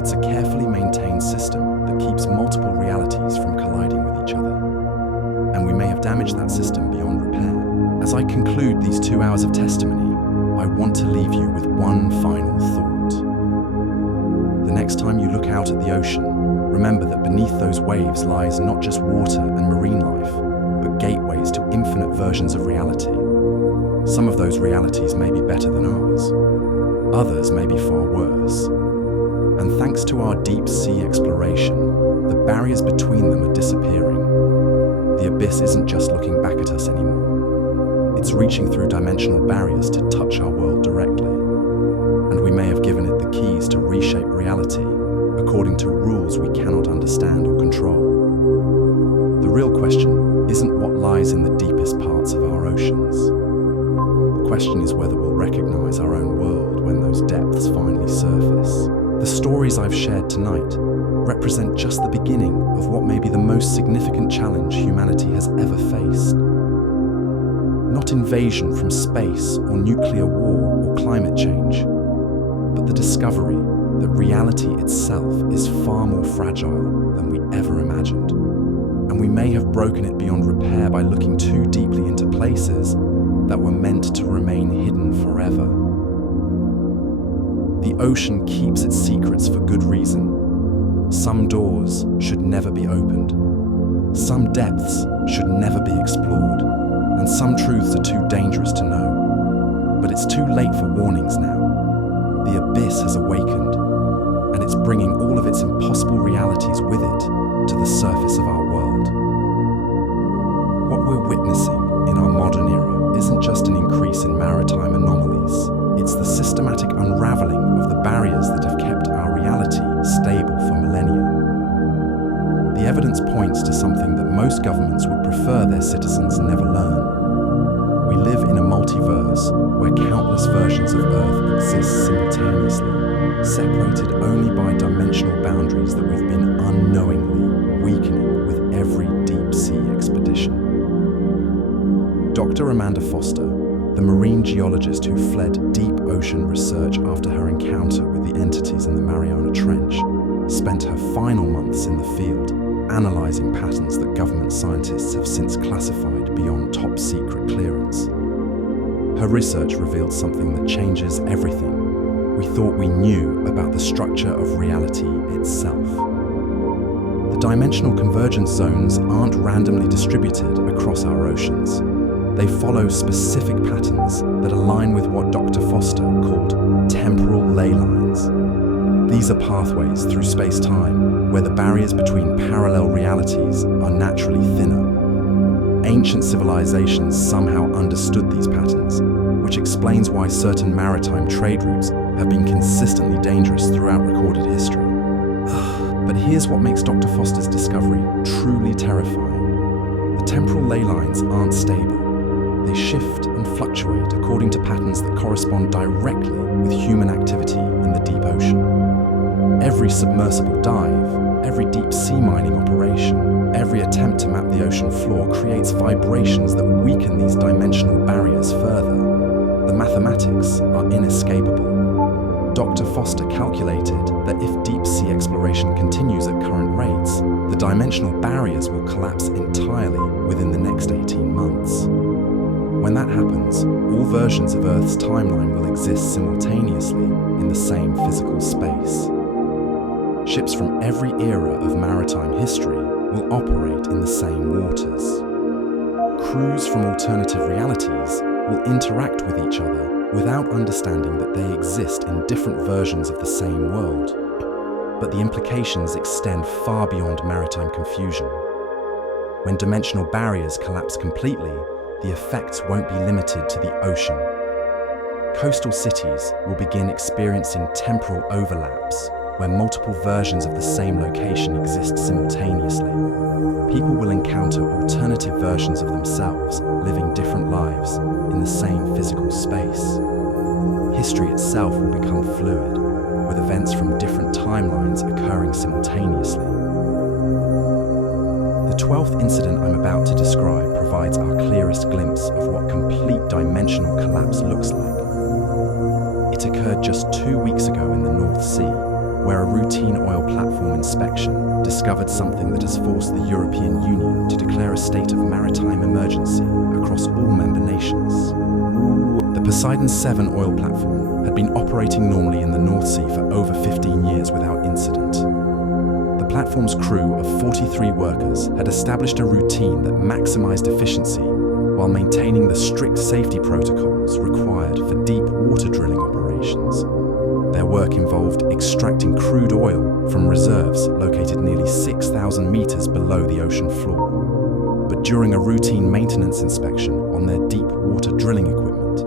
It's a carefully maintained system that keeps multiple realities from colliding with each other. And we may have damaged that system beyond repair. As I conclude these 2 hours of testimony, I want to leave you with one final thought. The next time you look out at the ocean, remember that beneath those waves lies not just water and marine life, but gateways to infinite versions of reality. Some of those realities may be better than ours. Others may be far worse. And thanks to our deep sea exploration, the barriers between them are disappearing. The abyss isn't just looking back at us anymore. It's reaching through dimensional barriers to touch our world directly. And we may have given it the keys to reshape reality according to rules we cannot understand or control. The real question isn't what lies in the deepest parts of our oceans. The question is whether we'll recognize our own world when those depths finally surface. The stories I've shared tonight represent just the beginning of what may be the most significant challenge humanity has ever faced. Not invasion from space or nuclear war or climate change, but the discovery that reality itself is far more fragile than we ever imagined. And we may have broken it beyond repair by looking too deeply into places that were meant to remain hidden forever. The ocean keeps its secrets for good reason. Some doors should never be opened. Some depths should never be explored. And some truths are too dangerous to know. But it's too late for warnings now. The abyss has awakened, and it's bringing all of its impossible realities with it to the surface of our world. What we're witnessing in our modern era isn't just an increase in maritime anomalies. It's the systematic unraveling of the barriers that have kept our reality stable for millennia. The evidence points to something that most governments would prefer their citizens never learn. We live in a multiverse where countless versions of Earth exist simultaneously, separated only by dimensional boundaries that we've been unknowingly weakening with every deep-sea expedition. Dr. Amanda Foster, the marine geologist who fled deep ocean research after her encounter with the entities in the Mariana Trench, spent her final months in the field, analysing patterns that government scientists have since classified beyond top-secret clearance. Her research revealed something that changes everything we thought we knew about the structure of reality itself. The dimensional convergence zones aren't randomly distributed across our oceans. They follow specific patterns that align with what Dr. Foster called temporal ley lines. These are pathways through space-time where the barriers between parallel realities are naturally thinner. Ancient civilizations somehow understood these patterns, which explains why certain maritime trade routes have been consistently dangerous throughout recorded history. But here's what makes Dr. Foster's discovery truly terrifying. The temporal ley lines aren't stable. They shift and fluctuate according to patterns that correspond directly with human activity in the deep ocean. Every submersible dive, every deep sea mining operation, every attempt to map the ocean floor creates vibrations that weaken these dimensional barriers further. The mathematics are inescapable. Dr. Foster calculated that if deep-sea exploration continues at current rates, the dimensional barriers will collapse entirely within the next 18 months. When that happens, all versions of Earth's timeline will exist simultaneously in the same physical space. Ships from every era of maritime history will operate in the same waters. Crews from alternative realities will interact with each other without understanding that they exist in different versions of the same world. But the implications extend far beyond maritime confusion. When dimensional barriers collapse completely, the effects won't be limited to the ocean. Coastal cities will begin experiencing temporal overlaps, where multiple versions of the same location exist simultaneously. People will encounter alternative versions of themselves, living different lives in the same physical space. History itself will become fluid, with events from different timelines occurring simultaneously. The 12th incident I'm about to describe provides our clearest glimpse of what complete dimensional collapse looks like. It occurred just 2 weeks ago in the North Sea, where a routine oil platform inspection discovered something that has forced the European Union to declare a state of maritime emergency across all member nations. The Poseidon 7 oil platform had been operating normally in the North Sea for over 15 years without incident. The platform's crew of 43 workers had established a routine that maximized efficiency while maintaining the strict safety protocols required for deep water drilling operations. Their work involved extracting crude oil from reserves located nearly 6,000 meters below the ocean floor. But during a routine maintenance inspection on their deep water drilling equipment,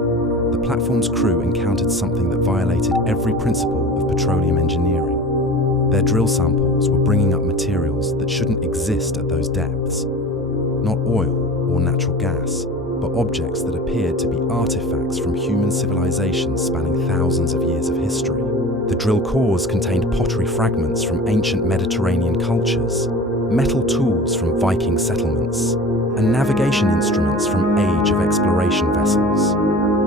the platform's crew encountered something that violated every principle of petroleum engineering. Their drill samples were bringing up materials that shouldn't exist at those depths. Not oil or natural gas, but objects that appeared to be artifacts from human civilizations spanning thousands of years of history. The drill cores contained pottery fragments from ancient Mediterranean cultures, metal tools from Viking settlements, and navigation instruments from age of exploration vessels.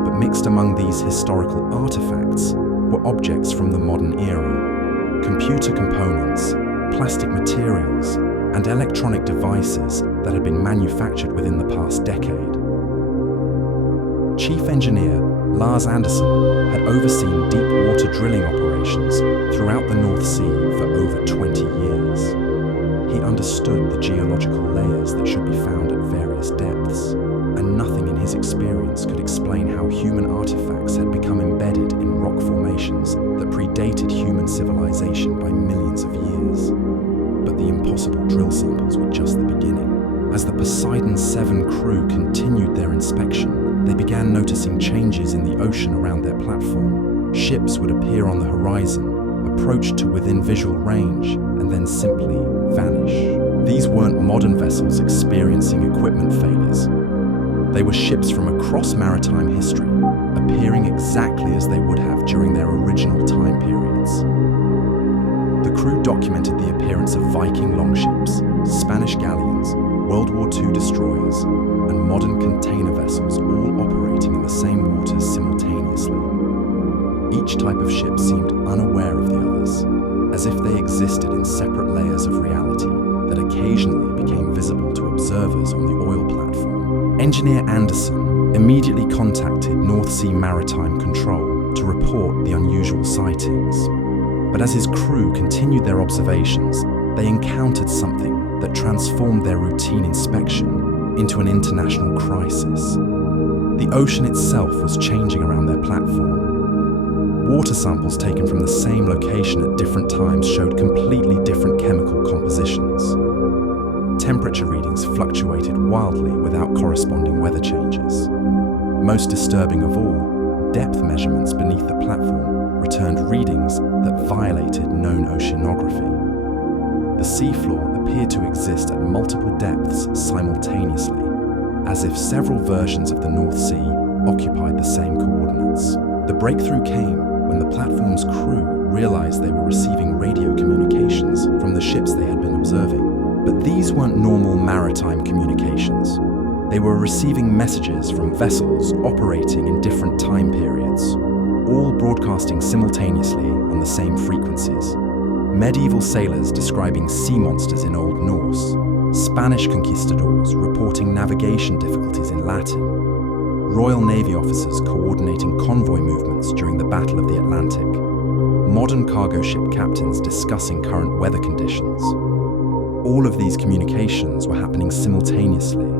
But mixed among these historical artifacts were objects from the modern era: computer components, plastic materials, and electronic devices that had been manufactured within the past decade. Chief Engineer Lars Andersen had overseen deep water drilling operations throughout the North Sea for over 20 years. He understood the geological layers that should be found at various depths, and nothing in his experience could explain how human artifacts had become embedded in rock formations that predated human civilization by millions of years. But the impossible drill samples were just the beginning. As the Poseidon 7 crew continued their inspection, they began noticing changes in the ocean around their platform. Ships would appear on the horizon, approach to within visual range, and then simply vanish. These weren't modern vessels experiencing equipment failures. They were ships from across maritime history, appearing exactly as they would have during their original time periods. The crew documented the appearance of Viking longships, Spanish galleons, World War II destroyers, and modern container vessels all operating in the same waters simultaneously. Each type of ship seemed unaware of the others, as if they existed in separate layers of reality that occasionally became visible to observers on the oil platform. Engineer Andersen immediately contacted North Sea Maritime Control to report the unusual sightings. But as his crew continued their observations, they encountered something that transformed their routine inspection into an international crisis. The ocean itself was changing around their platform. Water samples taken from the same location at different times showed completely different chemical compositions. Temperature readings fluctuated wildly without corresponding weather changes. Most disturbing of all, depth measurements beneath the platform returned readings that violated known oceanography. The seafloor appeared to exist at multiple depths simultaneously, as if several versions of the North Sea occupied the same coordinates. The breakthrough came when the platform's crew realized they were receiving radio communications from the ships they had been observing. But these weren't normal maritime communications. They were receiving messages from vessels operating in different time periods, all broadcasting simultaneously on the same frequencies. Medieval sailors describing sea monsters in Old Norse, Spanish conquistadors reporting navigation difficulties in Latin, Royal Navy officers coordinating convoy movements during the Battle of the Atlantic, modern cargo ship captains discussing current weather conditions. All of these communications were happening simultaneously,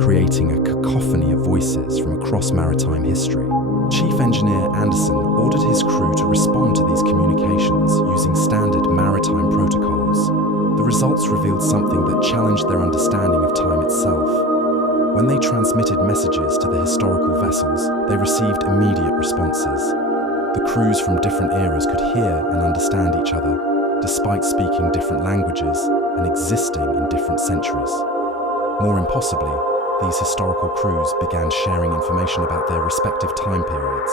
creating a cacophony of voices from across maritime history. Chief Engineer Anderson ordered his crew to respond to these communications using standard maritime protocols. The results revealed something that challenged their understanding of time itself. When they transmitted messages to the historical vessels, they received immediate responses. The crews from different eras could hear and understand each other, despite speaking different languages and existing in different centuries. More impossibly, these historical crews began sharing information about their respective time periods.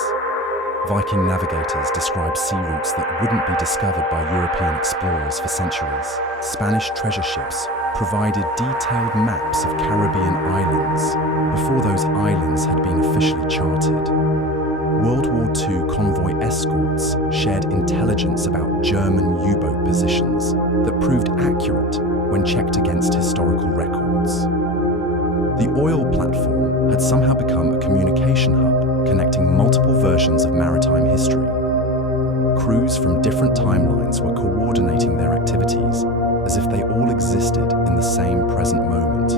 Viking navigators described sea routes that wouldn't be discovered by European explorers for centuries. Spanish treasure ships provided detailed maps of Caribbean islands before those islands had been officially charted. World War II convoy escorts shared intelligence about German U-boat positions that proved accurate when checked against historical records. The oil platform had somehow become a communication hub connecting multiple versions of maritime history. Crews from different timelines were coordinating their activities as if they all existed in the same present moment.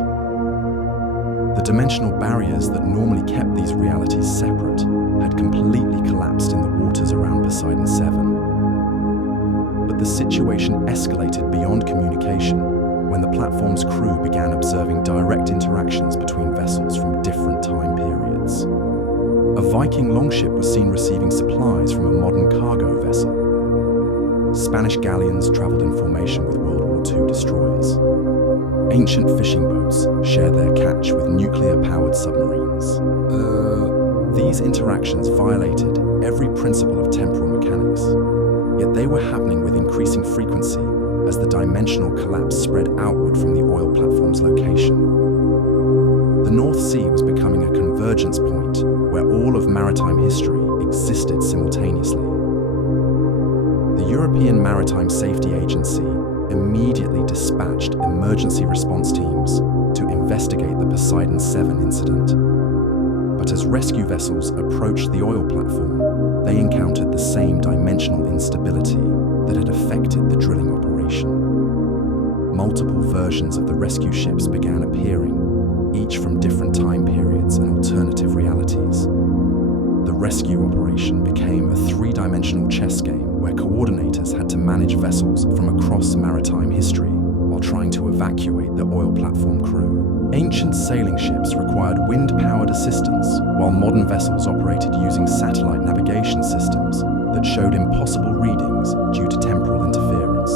The dimensional barriers that normally kept these realities separate had completely collapsed in the waters around Poseidon 7. But the situation escalated beyond communication when the platform's crew began observing direct interactions between vessels from different time periods. A Viking longship was seen receiving supplies from a modern cargo vessel. Spanish galleons traveled in formation with World War II destroyers. Ancient fishing boats shared their catch with nuclear-powered submarines. These interactions violated every principle of temporal mechanics, yet they were happening with increasing frequency as the dimensional collapse spread outward from the oil platform's location. The North Sea was becoming a convergence point where all of maritime history existed simultaneously. The European Maritime Safety Agency immediately dispatched emergency response teams to investigate the Poseidon 7 incident. But as rescue vessels approached the oil platform, they encountered the same dimensional instability that had affected the drilling operation. Multiple versions of the rescue ships began appearing, each from different time periods and alternative realities. The rescue operation became a three-dimensional chess game where coordinators had to manage vessels from across maritime history while trying to evacuate the oil platform crew. Ancient sailing ships required wind-powered assistance, while modern vessels operated using satellite navigation systems that showed impossible readings due to temporal interference.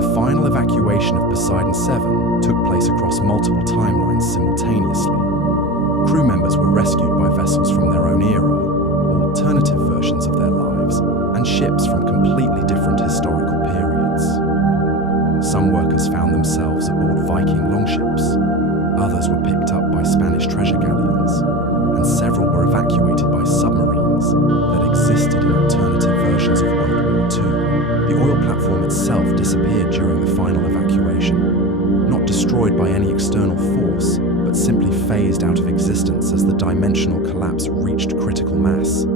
The final evacuation of Poseidon 7 took place across multiple timelines simultaneously. Crew members were rescued by vessels from their own era, alternative versions of their lives, and ships from completely different historical periods. Some workers found themselves aboard Viking longships, others were picked up by Spanish treasure galleons, and several were evacuated by submarines that existed in alternative versions of World War II. The oil platform itself disappeared during the final evacuation, not destroyed by any external force, but simply phased out of existence as the dimensional collapse reached critical mass.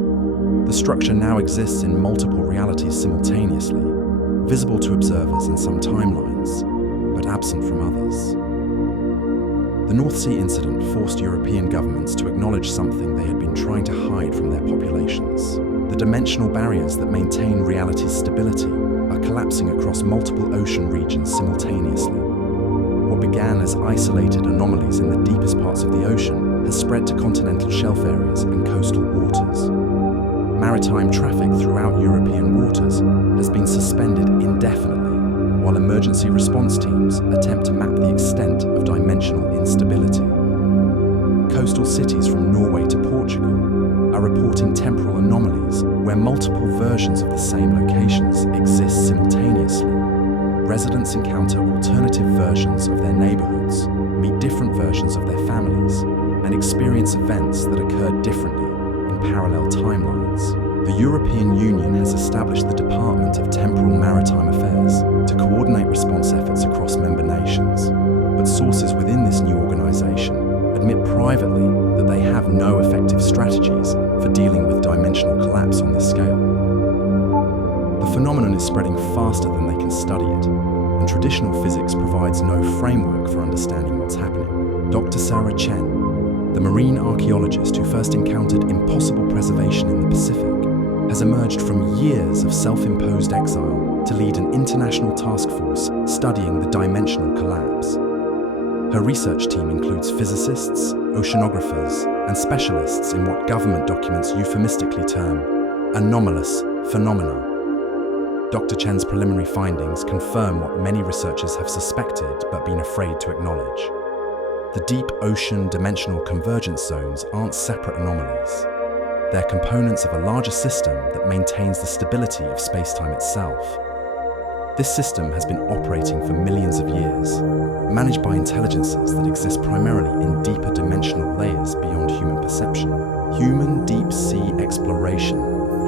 The structure now exists in multiple realities simultaneously, visible to observers in some timelines, but absent from others. The North Sea incident forced European governments to acknowledge something they had been trying to hide from their populations. The dimensional barriers that maintain reality's stability are collapsing across multiple ocean regions simultaneously. What began as isolated anomalies in the deepest parts of the ocean has spread to continental shelf areas and coastal waters. Maritime traffic throughout European waters has been suspended indefinitely, while emergency response teams attempt to map the extent of dimensional instability. Coastal cities from Norway to Portugal are reporting temporal anomalies where multiple versions of the same locations exist simultaneously. Residents encounter alternative versions of their neighborhoods, meet different versions of their families, and experience events that occur differently in parallel timelines. The European Union has established the Department of Temporal Maritime Affairs to coordinate response efforts across member nations, but sources within this new organization admit privately that they have no effective strategies for dealing with dimensional collapse on this scale. The phenomenon is spreading faster than they can study it, and traditional physics provides no framework for understanding what's happening. Dr. Sarah Chen, the marine archaeologist who first encountered impossible preservation in the Pacific, has emerged from years of self-imposed exile to lead an international task force studying the dimensional collapse. Her research team includes physicists, oceanographers, and specialists in what government documents euphemistically term anomalous phenomena. Dr. Chen's preliminary findings confirm what many researchers have suspected but been afraid to acknowledge. The deep ocean dimensional convergence zones aren't separate anomalies. They're components of a larger system that maintains the stability of space-time itself. This system has been operating for millions of years, managed by intelligences that exist primarily in deeper dimensional layers beyond human perception. Human deep-sea exploration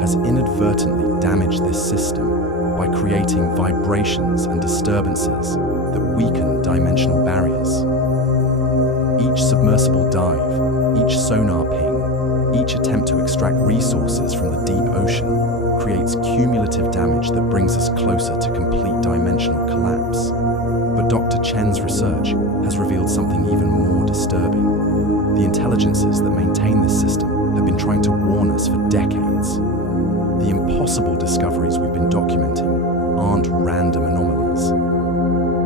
has inadvertently damaged this system by creating vibrations and disturbances that weaken dimensional barriers. Each submersible dive, each sonar ping, each attempt to extract resources from the deep ocean creates cumulative damage that brings us closer to complete dimensional collapse. But Dr. Chen's research has revealed something even more disturbing. The intelligences that maintain this system have been trying to warn us for decades. The impossible discoveries we've been documenting aren't random anomalies.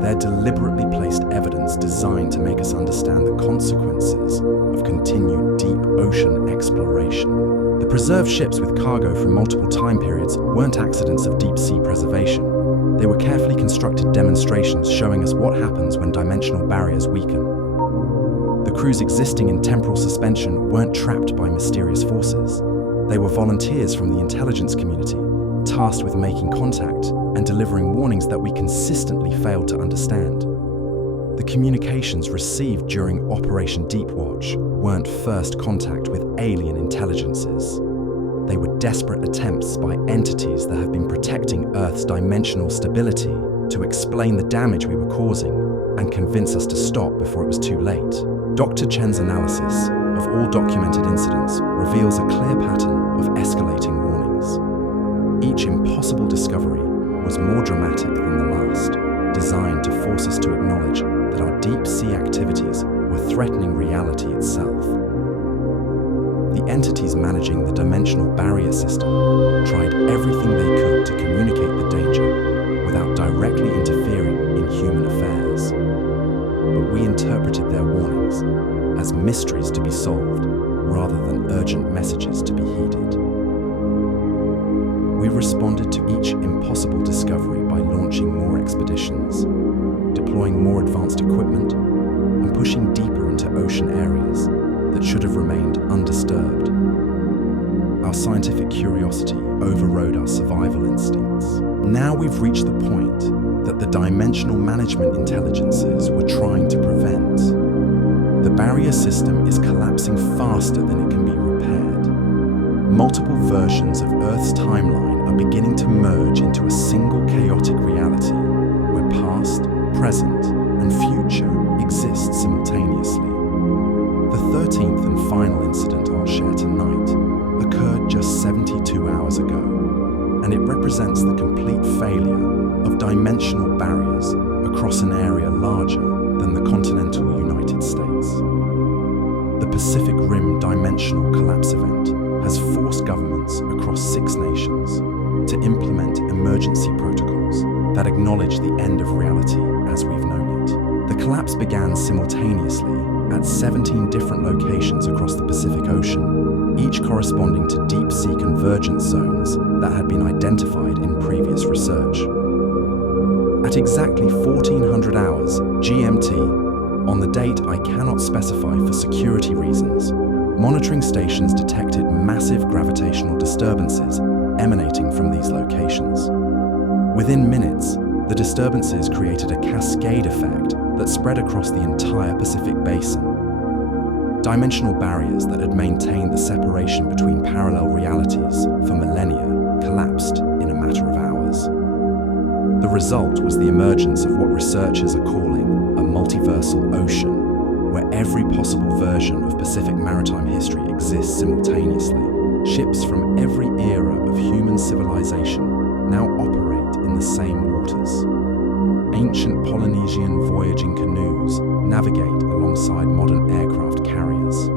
They're deliberately placed evidence designed to make us understand the consequences of continued deep ocean exploration. The preserved ships with cargo from multiple time periods weren't accidents of deep-sea preservation. They were carefully constructed demonstrations showing us what happens when dimensional barriers weaken. The crews existing in temporal suspension weren't trapped by mysterious forces. They were volunteers from the intelligence community, tasked with making contact and delivering warnings that we consistently failed to understand. The communications received during Operation Deepwatch weren't first contact with alien intelligences. They were desperate attempts by entities that have been protecting Earth's dimensional stability to explain the damage we were causing and convince us to stop before it was too late. Dr. Chen's analysis of all documented incidents reveals a clear pattern of escalating warnings. Each impossible discovery was more dramatic than the last, designed to force us to acknowledge that our deep-sea activities were threatening reality itself. The entities managing the dimensional barrier system tried everything they could to communicate the danger without directly interfering in human affairs. But we interpreted their warnings as mysteries to be solved rather than urgent messages to be heeded. We responded to each impossible discovery by launching more expeditions, deploying more advanced equipment, and pushing deeper into ocean areas that should have remained undisturbed. Our scientific curiosity overrode our survival instincts. Now we've reached the point that the dimensional management intelligences were trying to prevent. The barrier system is collapsing faster than it can be repaired. Multiple versions of Earth's timeline are beginning to merge into a single chaotic reality where past, present, and future exist simultaneously. The 13th and final incident I'll share tonight occurred just 72 hours ago, and it represents the complete failure dimensional barriers across an area larger than the continental United States. The Pacific Rim Dimensional Collapse event has forced governments across 6 nations to implement emergency protocols that acknowledge the end of reality as we've known it. The collapse began simultaneously at 17 different locations across the Pacific Ocean, each corresponding to deep-sea convergence zones that had been identified in previous research. At exactly 1400 hours GMT, on the date I cannot specify for security reasons, monitoring stations detected massive gravitational disturbances emanating from these locations. Within minutes, the disturbances created a cascade effect that spread across the entire Pacific basin. Dimensional barriers that had maintained the separation between parallel realities for millennia collapsed in a matter of hours. The result was the emergence of what researchers are calling a multiversal ocean, where every possible version of Pacific maritime history exists simultaneously. Ships from every era of human civilization now operate in the same waters. Ancient Polynesian voyaging canoes navigate alongside modern aircraft carriers.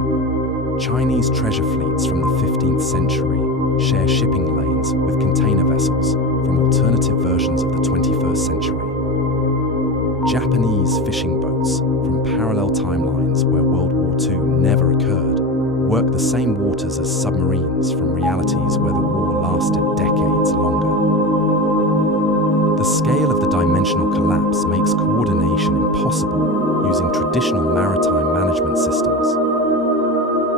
Chinese treasure fleets from the 15th century share shipping lanes with container vessels from alternative versions of the 21st century. Japanese fishing boats from parallel timelines where World War II never occurred work the same waters as submarines from realities where the war lasted decades longer. The scale of the dimensional collapse makes coordination impossible using traditional maritime management systems.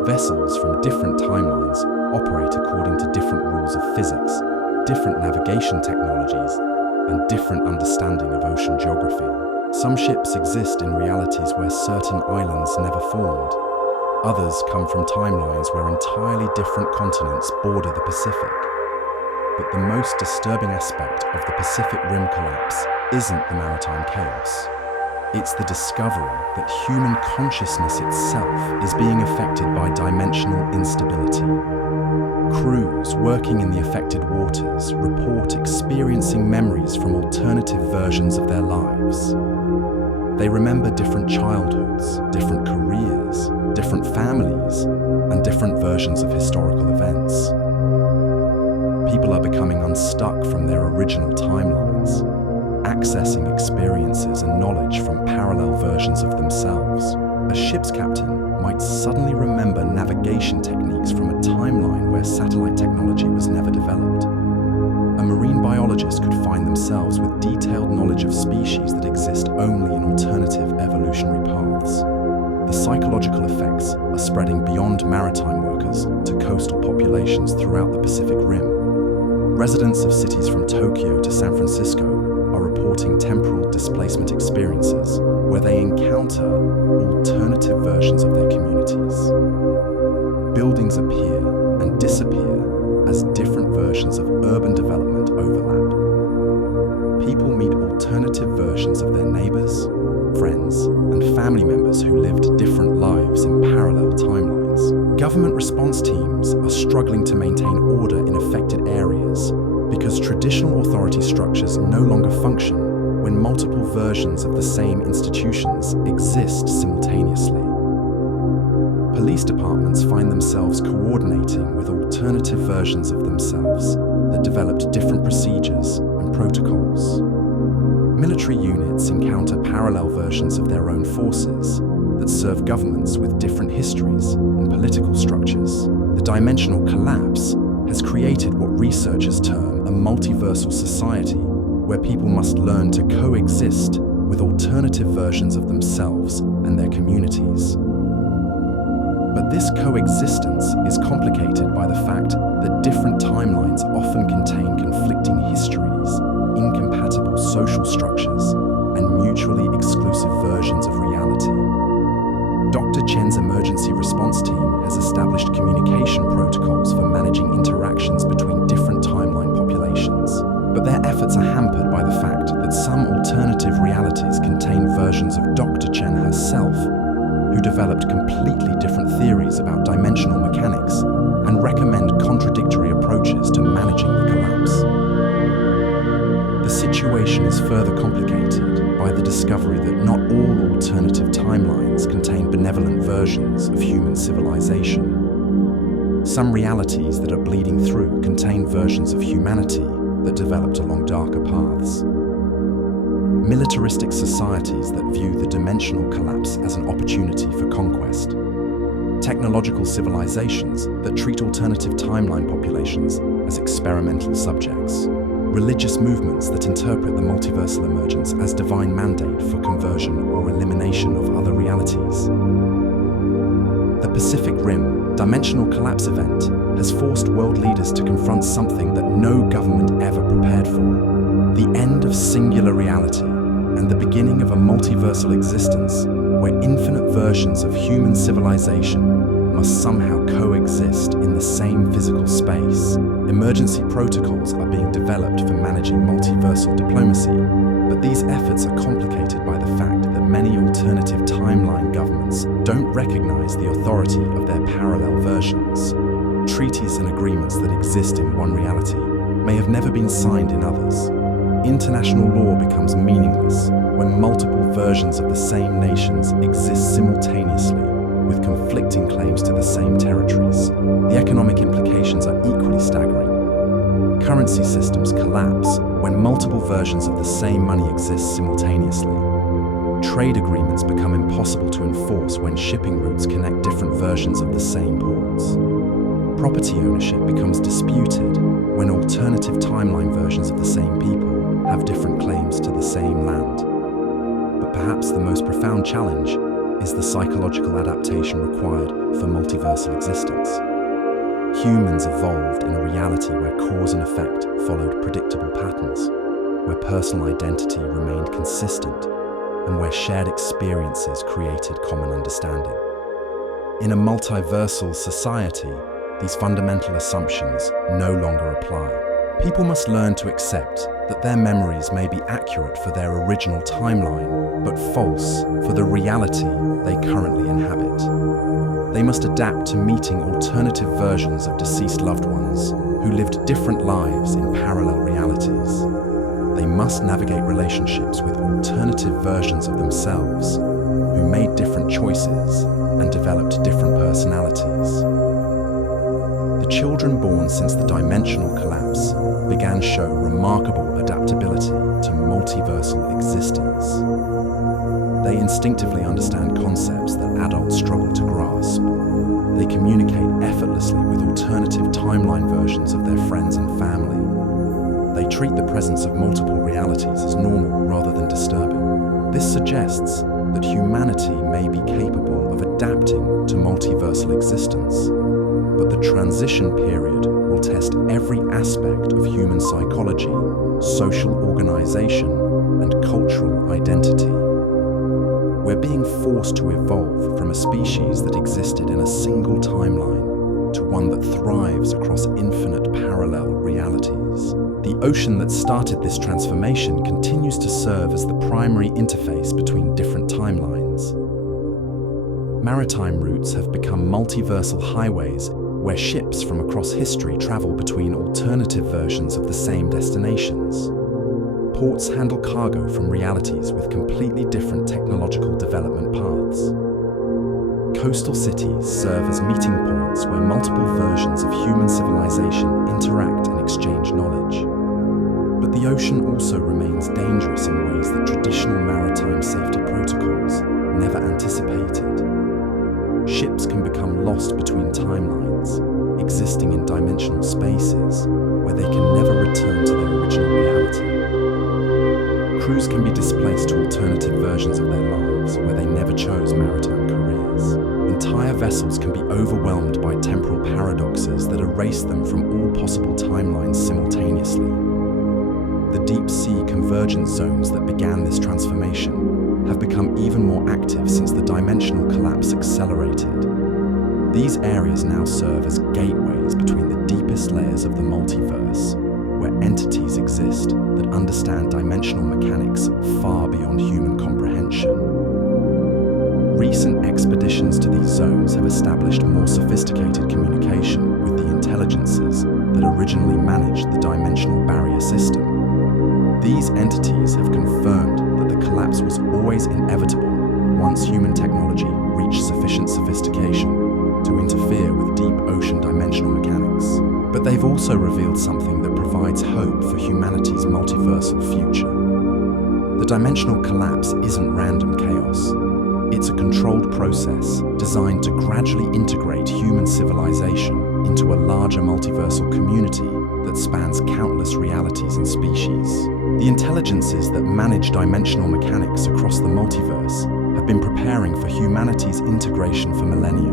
Vessels from different timelines operate according to different rules of physics, different navigation technologies, and different understanding of ocean geography. Some ships exist in realities where certain islands never formed. Others come from timelines where entirely different continents border the Pacific. But the most disturbing aspect of the Pacific Rim collapse isn't the maritime chaos. It's the discovery that human consciousness itself is being affected by dimensional instability. Crews working in the affected waters report experiencing memories from alternative versions of their lives. They remember different childhoods, different careers, different families, and different versions of historical events. People are becoming unstuck from their original timelines, accessing experiences and knowledge from parallel versions of themselves. A ship's captain might suddenly remember navigation techniques from a timeline where satellite technology was never developed. A marine biologist could find themselves with detailed knowledge of species that exist only in alternative evolutionary paths. The psychological effects are spreading beyond maritime workers to coastal populations throughout the Pacific Rim. Residents of cities from Tokyo to San Francisco are reporting temporal displacement experiences where they encounter alternative versions of their communities. Buildings appear and disappear as different versions of urban development overlap. People meet alternative versions of their neighbors, friends, and family members who lived different lives in parallel timelines. Government response teams are struggling to maintain order in affected areas because traditional authority structures no longer function when multiple versions of the same institutions exist simultaneously. Police departments find themselves coordinating with alternative versions of themselves that developed different procedures and protocols. Military units encounter parallel versions of their own forces that serve governments with different histories and political structures. The dimensional collapse has created what researchers term a multiversal society, where people must learn to coexist with alternative versions of themselves and their communities. But this coexistence is complicated by the fact that different timelines often contain conflicting histories, incompatible social structures, and mutually exclusive versions of reality. Dr. Chen's emergency response team has established communication protocols for managing interactions between different timeline populations, but their efforts are hampered by the fact that some alternative realities contain versions of Dr. Chen herself, who developed completely different theories about dimensional mechanics and recommend contradictory approaches to managing the collapse. The situation is discovery that not all alternative timelines contain benevolent versions of human civilization. Some realities that are bleeding through contain versions of humanity that developed along darker paths. Militaristic societies that view the dimensional collapse as an opportunity for conquest. Technological civilizations that treat alternative timeline populations as experimental subjects. Religious movements that interpret the multiversal emergence as divine mandate for conversion or elimination of other realities. The Pacific Rim dimensional collapse event has forced world leaders to confront something that no government ever prepared for: the end of singular reality and the beginning of a multiversal existence where infinite versions of human civilization must somehow coexist in the same physical space. Emergency protocols are being developed for managing multiversal diplomacy, but these efforts are complicated by the fact that many alternative timeline governments don't recognize the authority of their parallel versions. Treaties and agreements that exist in one reality may have never been signed in others. International law becomes meaningless when multiple versions of the same nations exist simultaneously with conflicting claims to the same territories. The economic implications are equally staggering. Currency systems collapse when multiple versions of the same money exist simultaneously. Trade agreements become impossible to enforce when shipping routes connect different versions of the same ports. Property ownership becomes disputed when alternative timeline versions of the same people have different claims to the same land. But perhaps the most profound challenge is the psychological adaptation required for multiversal existence. Humans evolved in a reality where cause and effect followed predictable patterns, where personal identity remained consistent, and where shared experiences created common understanding. In a multiversal society, these fundamental assumptions no longer apply. People must learn to accept that their memories may be accurate for their original timeline, but false for the reality they currently inhabit. They must adapt to meeting alternative versions of deceased loved ones who lived different lives in parallel realities. They must navigate relationships with alternative versions of themselves who made different choices and developed different personalities. The children born since the dimensional collapse began to show remarkable adaptability to multiversal existence. They instinctively understand concepts that adults struggle to grasp. They communicate effortlessly with alternative timeline versions of their friends and family. They treat the presence of multiple realities as normal rather than disturbing. This suggests that humanity may be capable of adapting to multiversal existence, but the transition period will test every aspect of human psychology, social organization, and cultural identity. We're being forced to evolve from a species that existed in a single timeline to one that thrives across infinite parallel realities. The ocean that started this transformation continues to serve as the primary interface between different timelines. Maritime routes have become multiversal highways where ships from across history travel between alternative versions of the same destinations. Ports handle cargo from realities with completely different technological development paths. Coastal cities serve as meeting points where multiple versions of human civilization interact and exchange knowledge. But the ocean also remains dangerous in ways that traditional maritime safety protocols never anticipated. Ships can become lost between timelines, existing in dimensional spaces where they can never return to their original reality. Crews can be displaced to alternative versions of their lives where they never chose maritime careers. Entire vessels can be overwhelmed by temporal paradoxes that erase them from all possible timelines simultaneously. The deep sea convergence zones that began this transformation have become even more active since the dimensional collapse accelerated. These areas now serve as gateways between the deepest layers of the multiverse, where entities exist that understand dimensional mechanics far beyond human comprehension. Recent expeditions to these zones have established more sophisticated communication with the intelligences that originally managed the dimensional barrier system. These entities have confirmed that the collapse was always inevitable once human technology reached sufficient sophistication to interfere with deep ocean dimensional mechanics. But they've also revealed something that provides hope for humanity's multiversal future. The dimensional collapse isn't random chaos. It's a controlled process designed to gradually integrate human civilization into a larger multiversal community that spans countless realities and species. The intelligences that manage dimensional mechanics across the multiverse have been preparing for humanity's integration for millennia.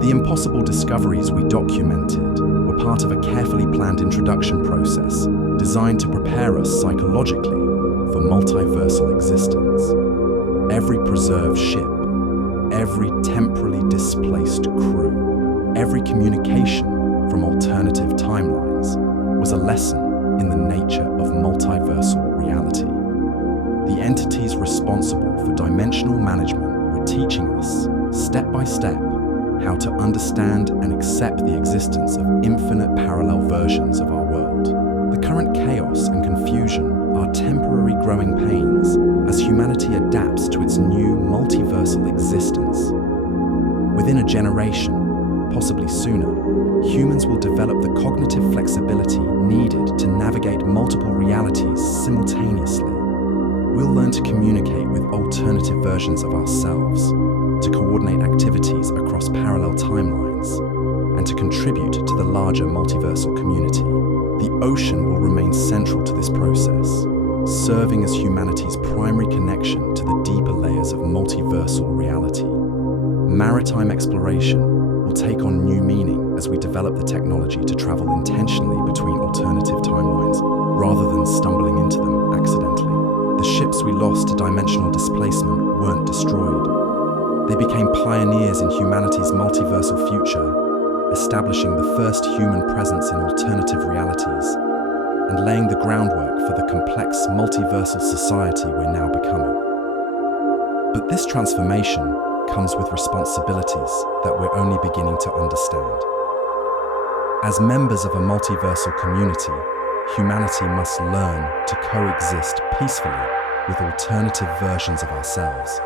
The impossible discoveries we documented were part of a carefully planned introduction process designed to prepare us psychologically for multiversal existence. Every preserved ship, every temporally displaced crew, every communication from alternative timelines was a lesson in the nature of multiversal reality. The entities responsible for dimensional management were teaching us, step by step, how to understand and accept the existence of infinite parallel versions of our world. The current chaos and confusion are temporary growing pains as humanity adapts to its new multiversal existence. Within a generation, possibly sooner, humans will develop the cognitive flexibility needed to navigate multiple realities simultaneously. We'll learn to communicate with alternative versions of ourselves, to coordinate activities across parallel timelines, and to contribute to the larger multiversal community. The ocean will remain central to this process, serving as humanity's primary connection to the deeper layers of multiversal reality. Maritime exploration will take on new meaning as we develop the technology to travel intentionally between alternative timelines, rather than stumbling into them accidentally. The ships we lost to dimensional displacement weren't destroyed. They became pioneers in humanity's multiversal future, establishing the first human presence in alternative realities, and laying the groundwork for the complex multiversal society we're now becoming. But this transformation comes with responsibilities that we're only beginning to understand. As members of a multiversal community, humanity must learn to coexist peacefully with alternative versions of ourselves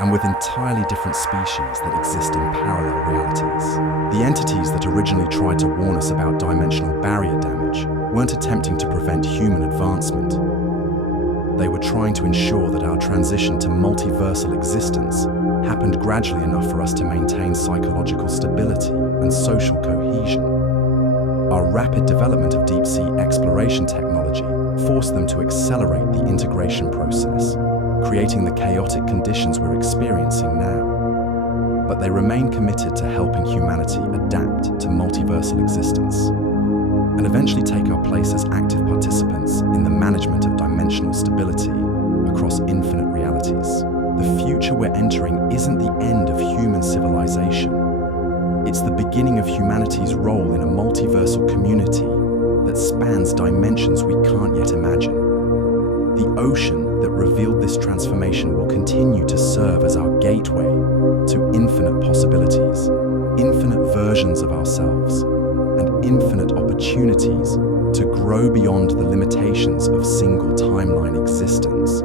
and with entirely different species that exist in parallel realities. The entities that originally tried to warn us about dimensional barrier damage weren't attempting to prevent human advancement. They were trying to ensure that our transition to multiversal existence happened gradually enough for us to maintain psychological stability and social cohesion. Our rapid development of deep-sea exploration technology forced them to accelerate the integration process, creating the chaotic conditions we're experiencing now. But they remain committed to helping humanity adapt to multiversal existence and eventually take our place as active participants in the management of dimensional stability across infinite realities. The future we're entering isn't the end of human civilization. It's the beginning of humanity's role in a multiversal community that spans dimensions we can't yet imagine. The ocean that revealed this transformation will continue to serve as our gateway to infinite possibilities, infinite versions of ourselves, and infinite opportunities to grow beyond the limitations of single timeline existence.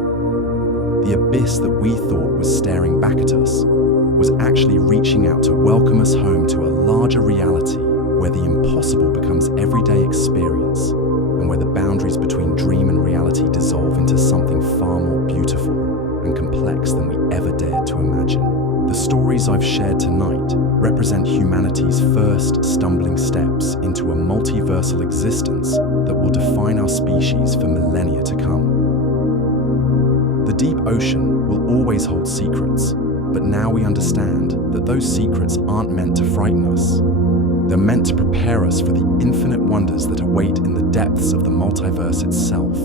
The abyss that we thought was staring back at us was actually reaching out to welcome us home to a larger reality where the impossible becomes everyday experience and where the boundaries between dream and reality dissolve into something far more beautiful and complex than we ever dared to imagine. The stories I've shared tonight represent humanity's first stumbling steps into a multiversal existence that will define our species for millennia to come. The deep ocean will always hold secrets, but now we understand that those secrets aren't meant to frighten us. They're meant to prepare us for the infinite wonders that await in the depths of the multiverse itself.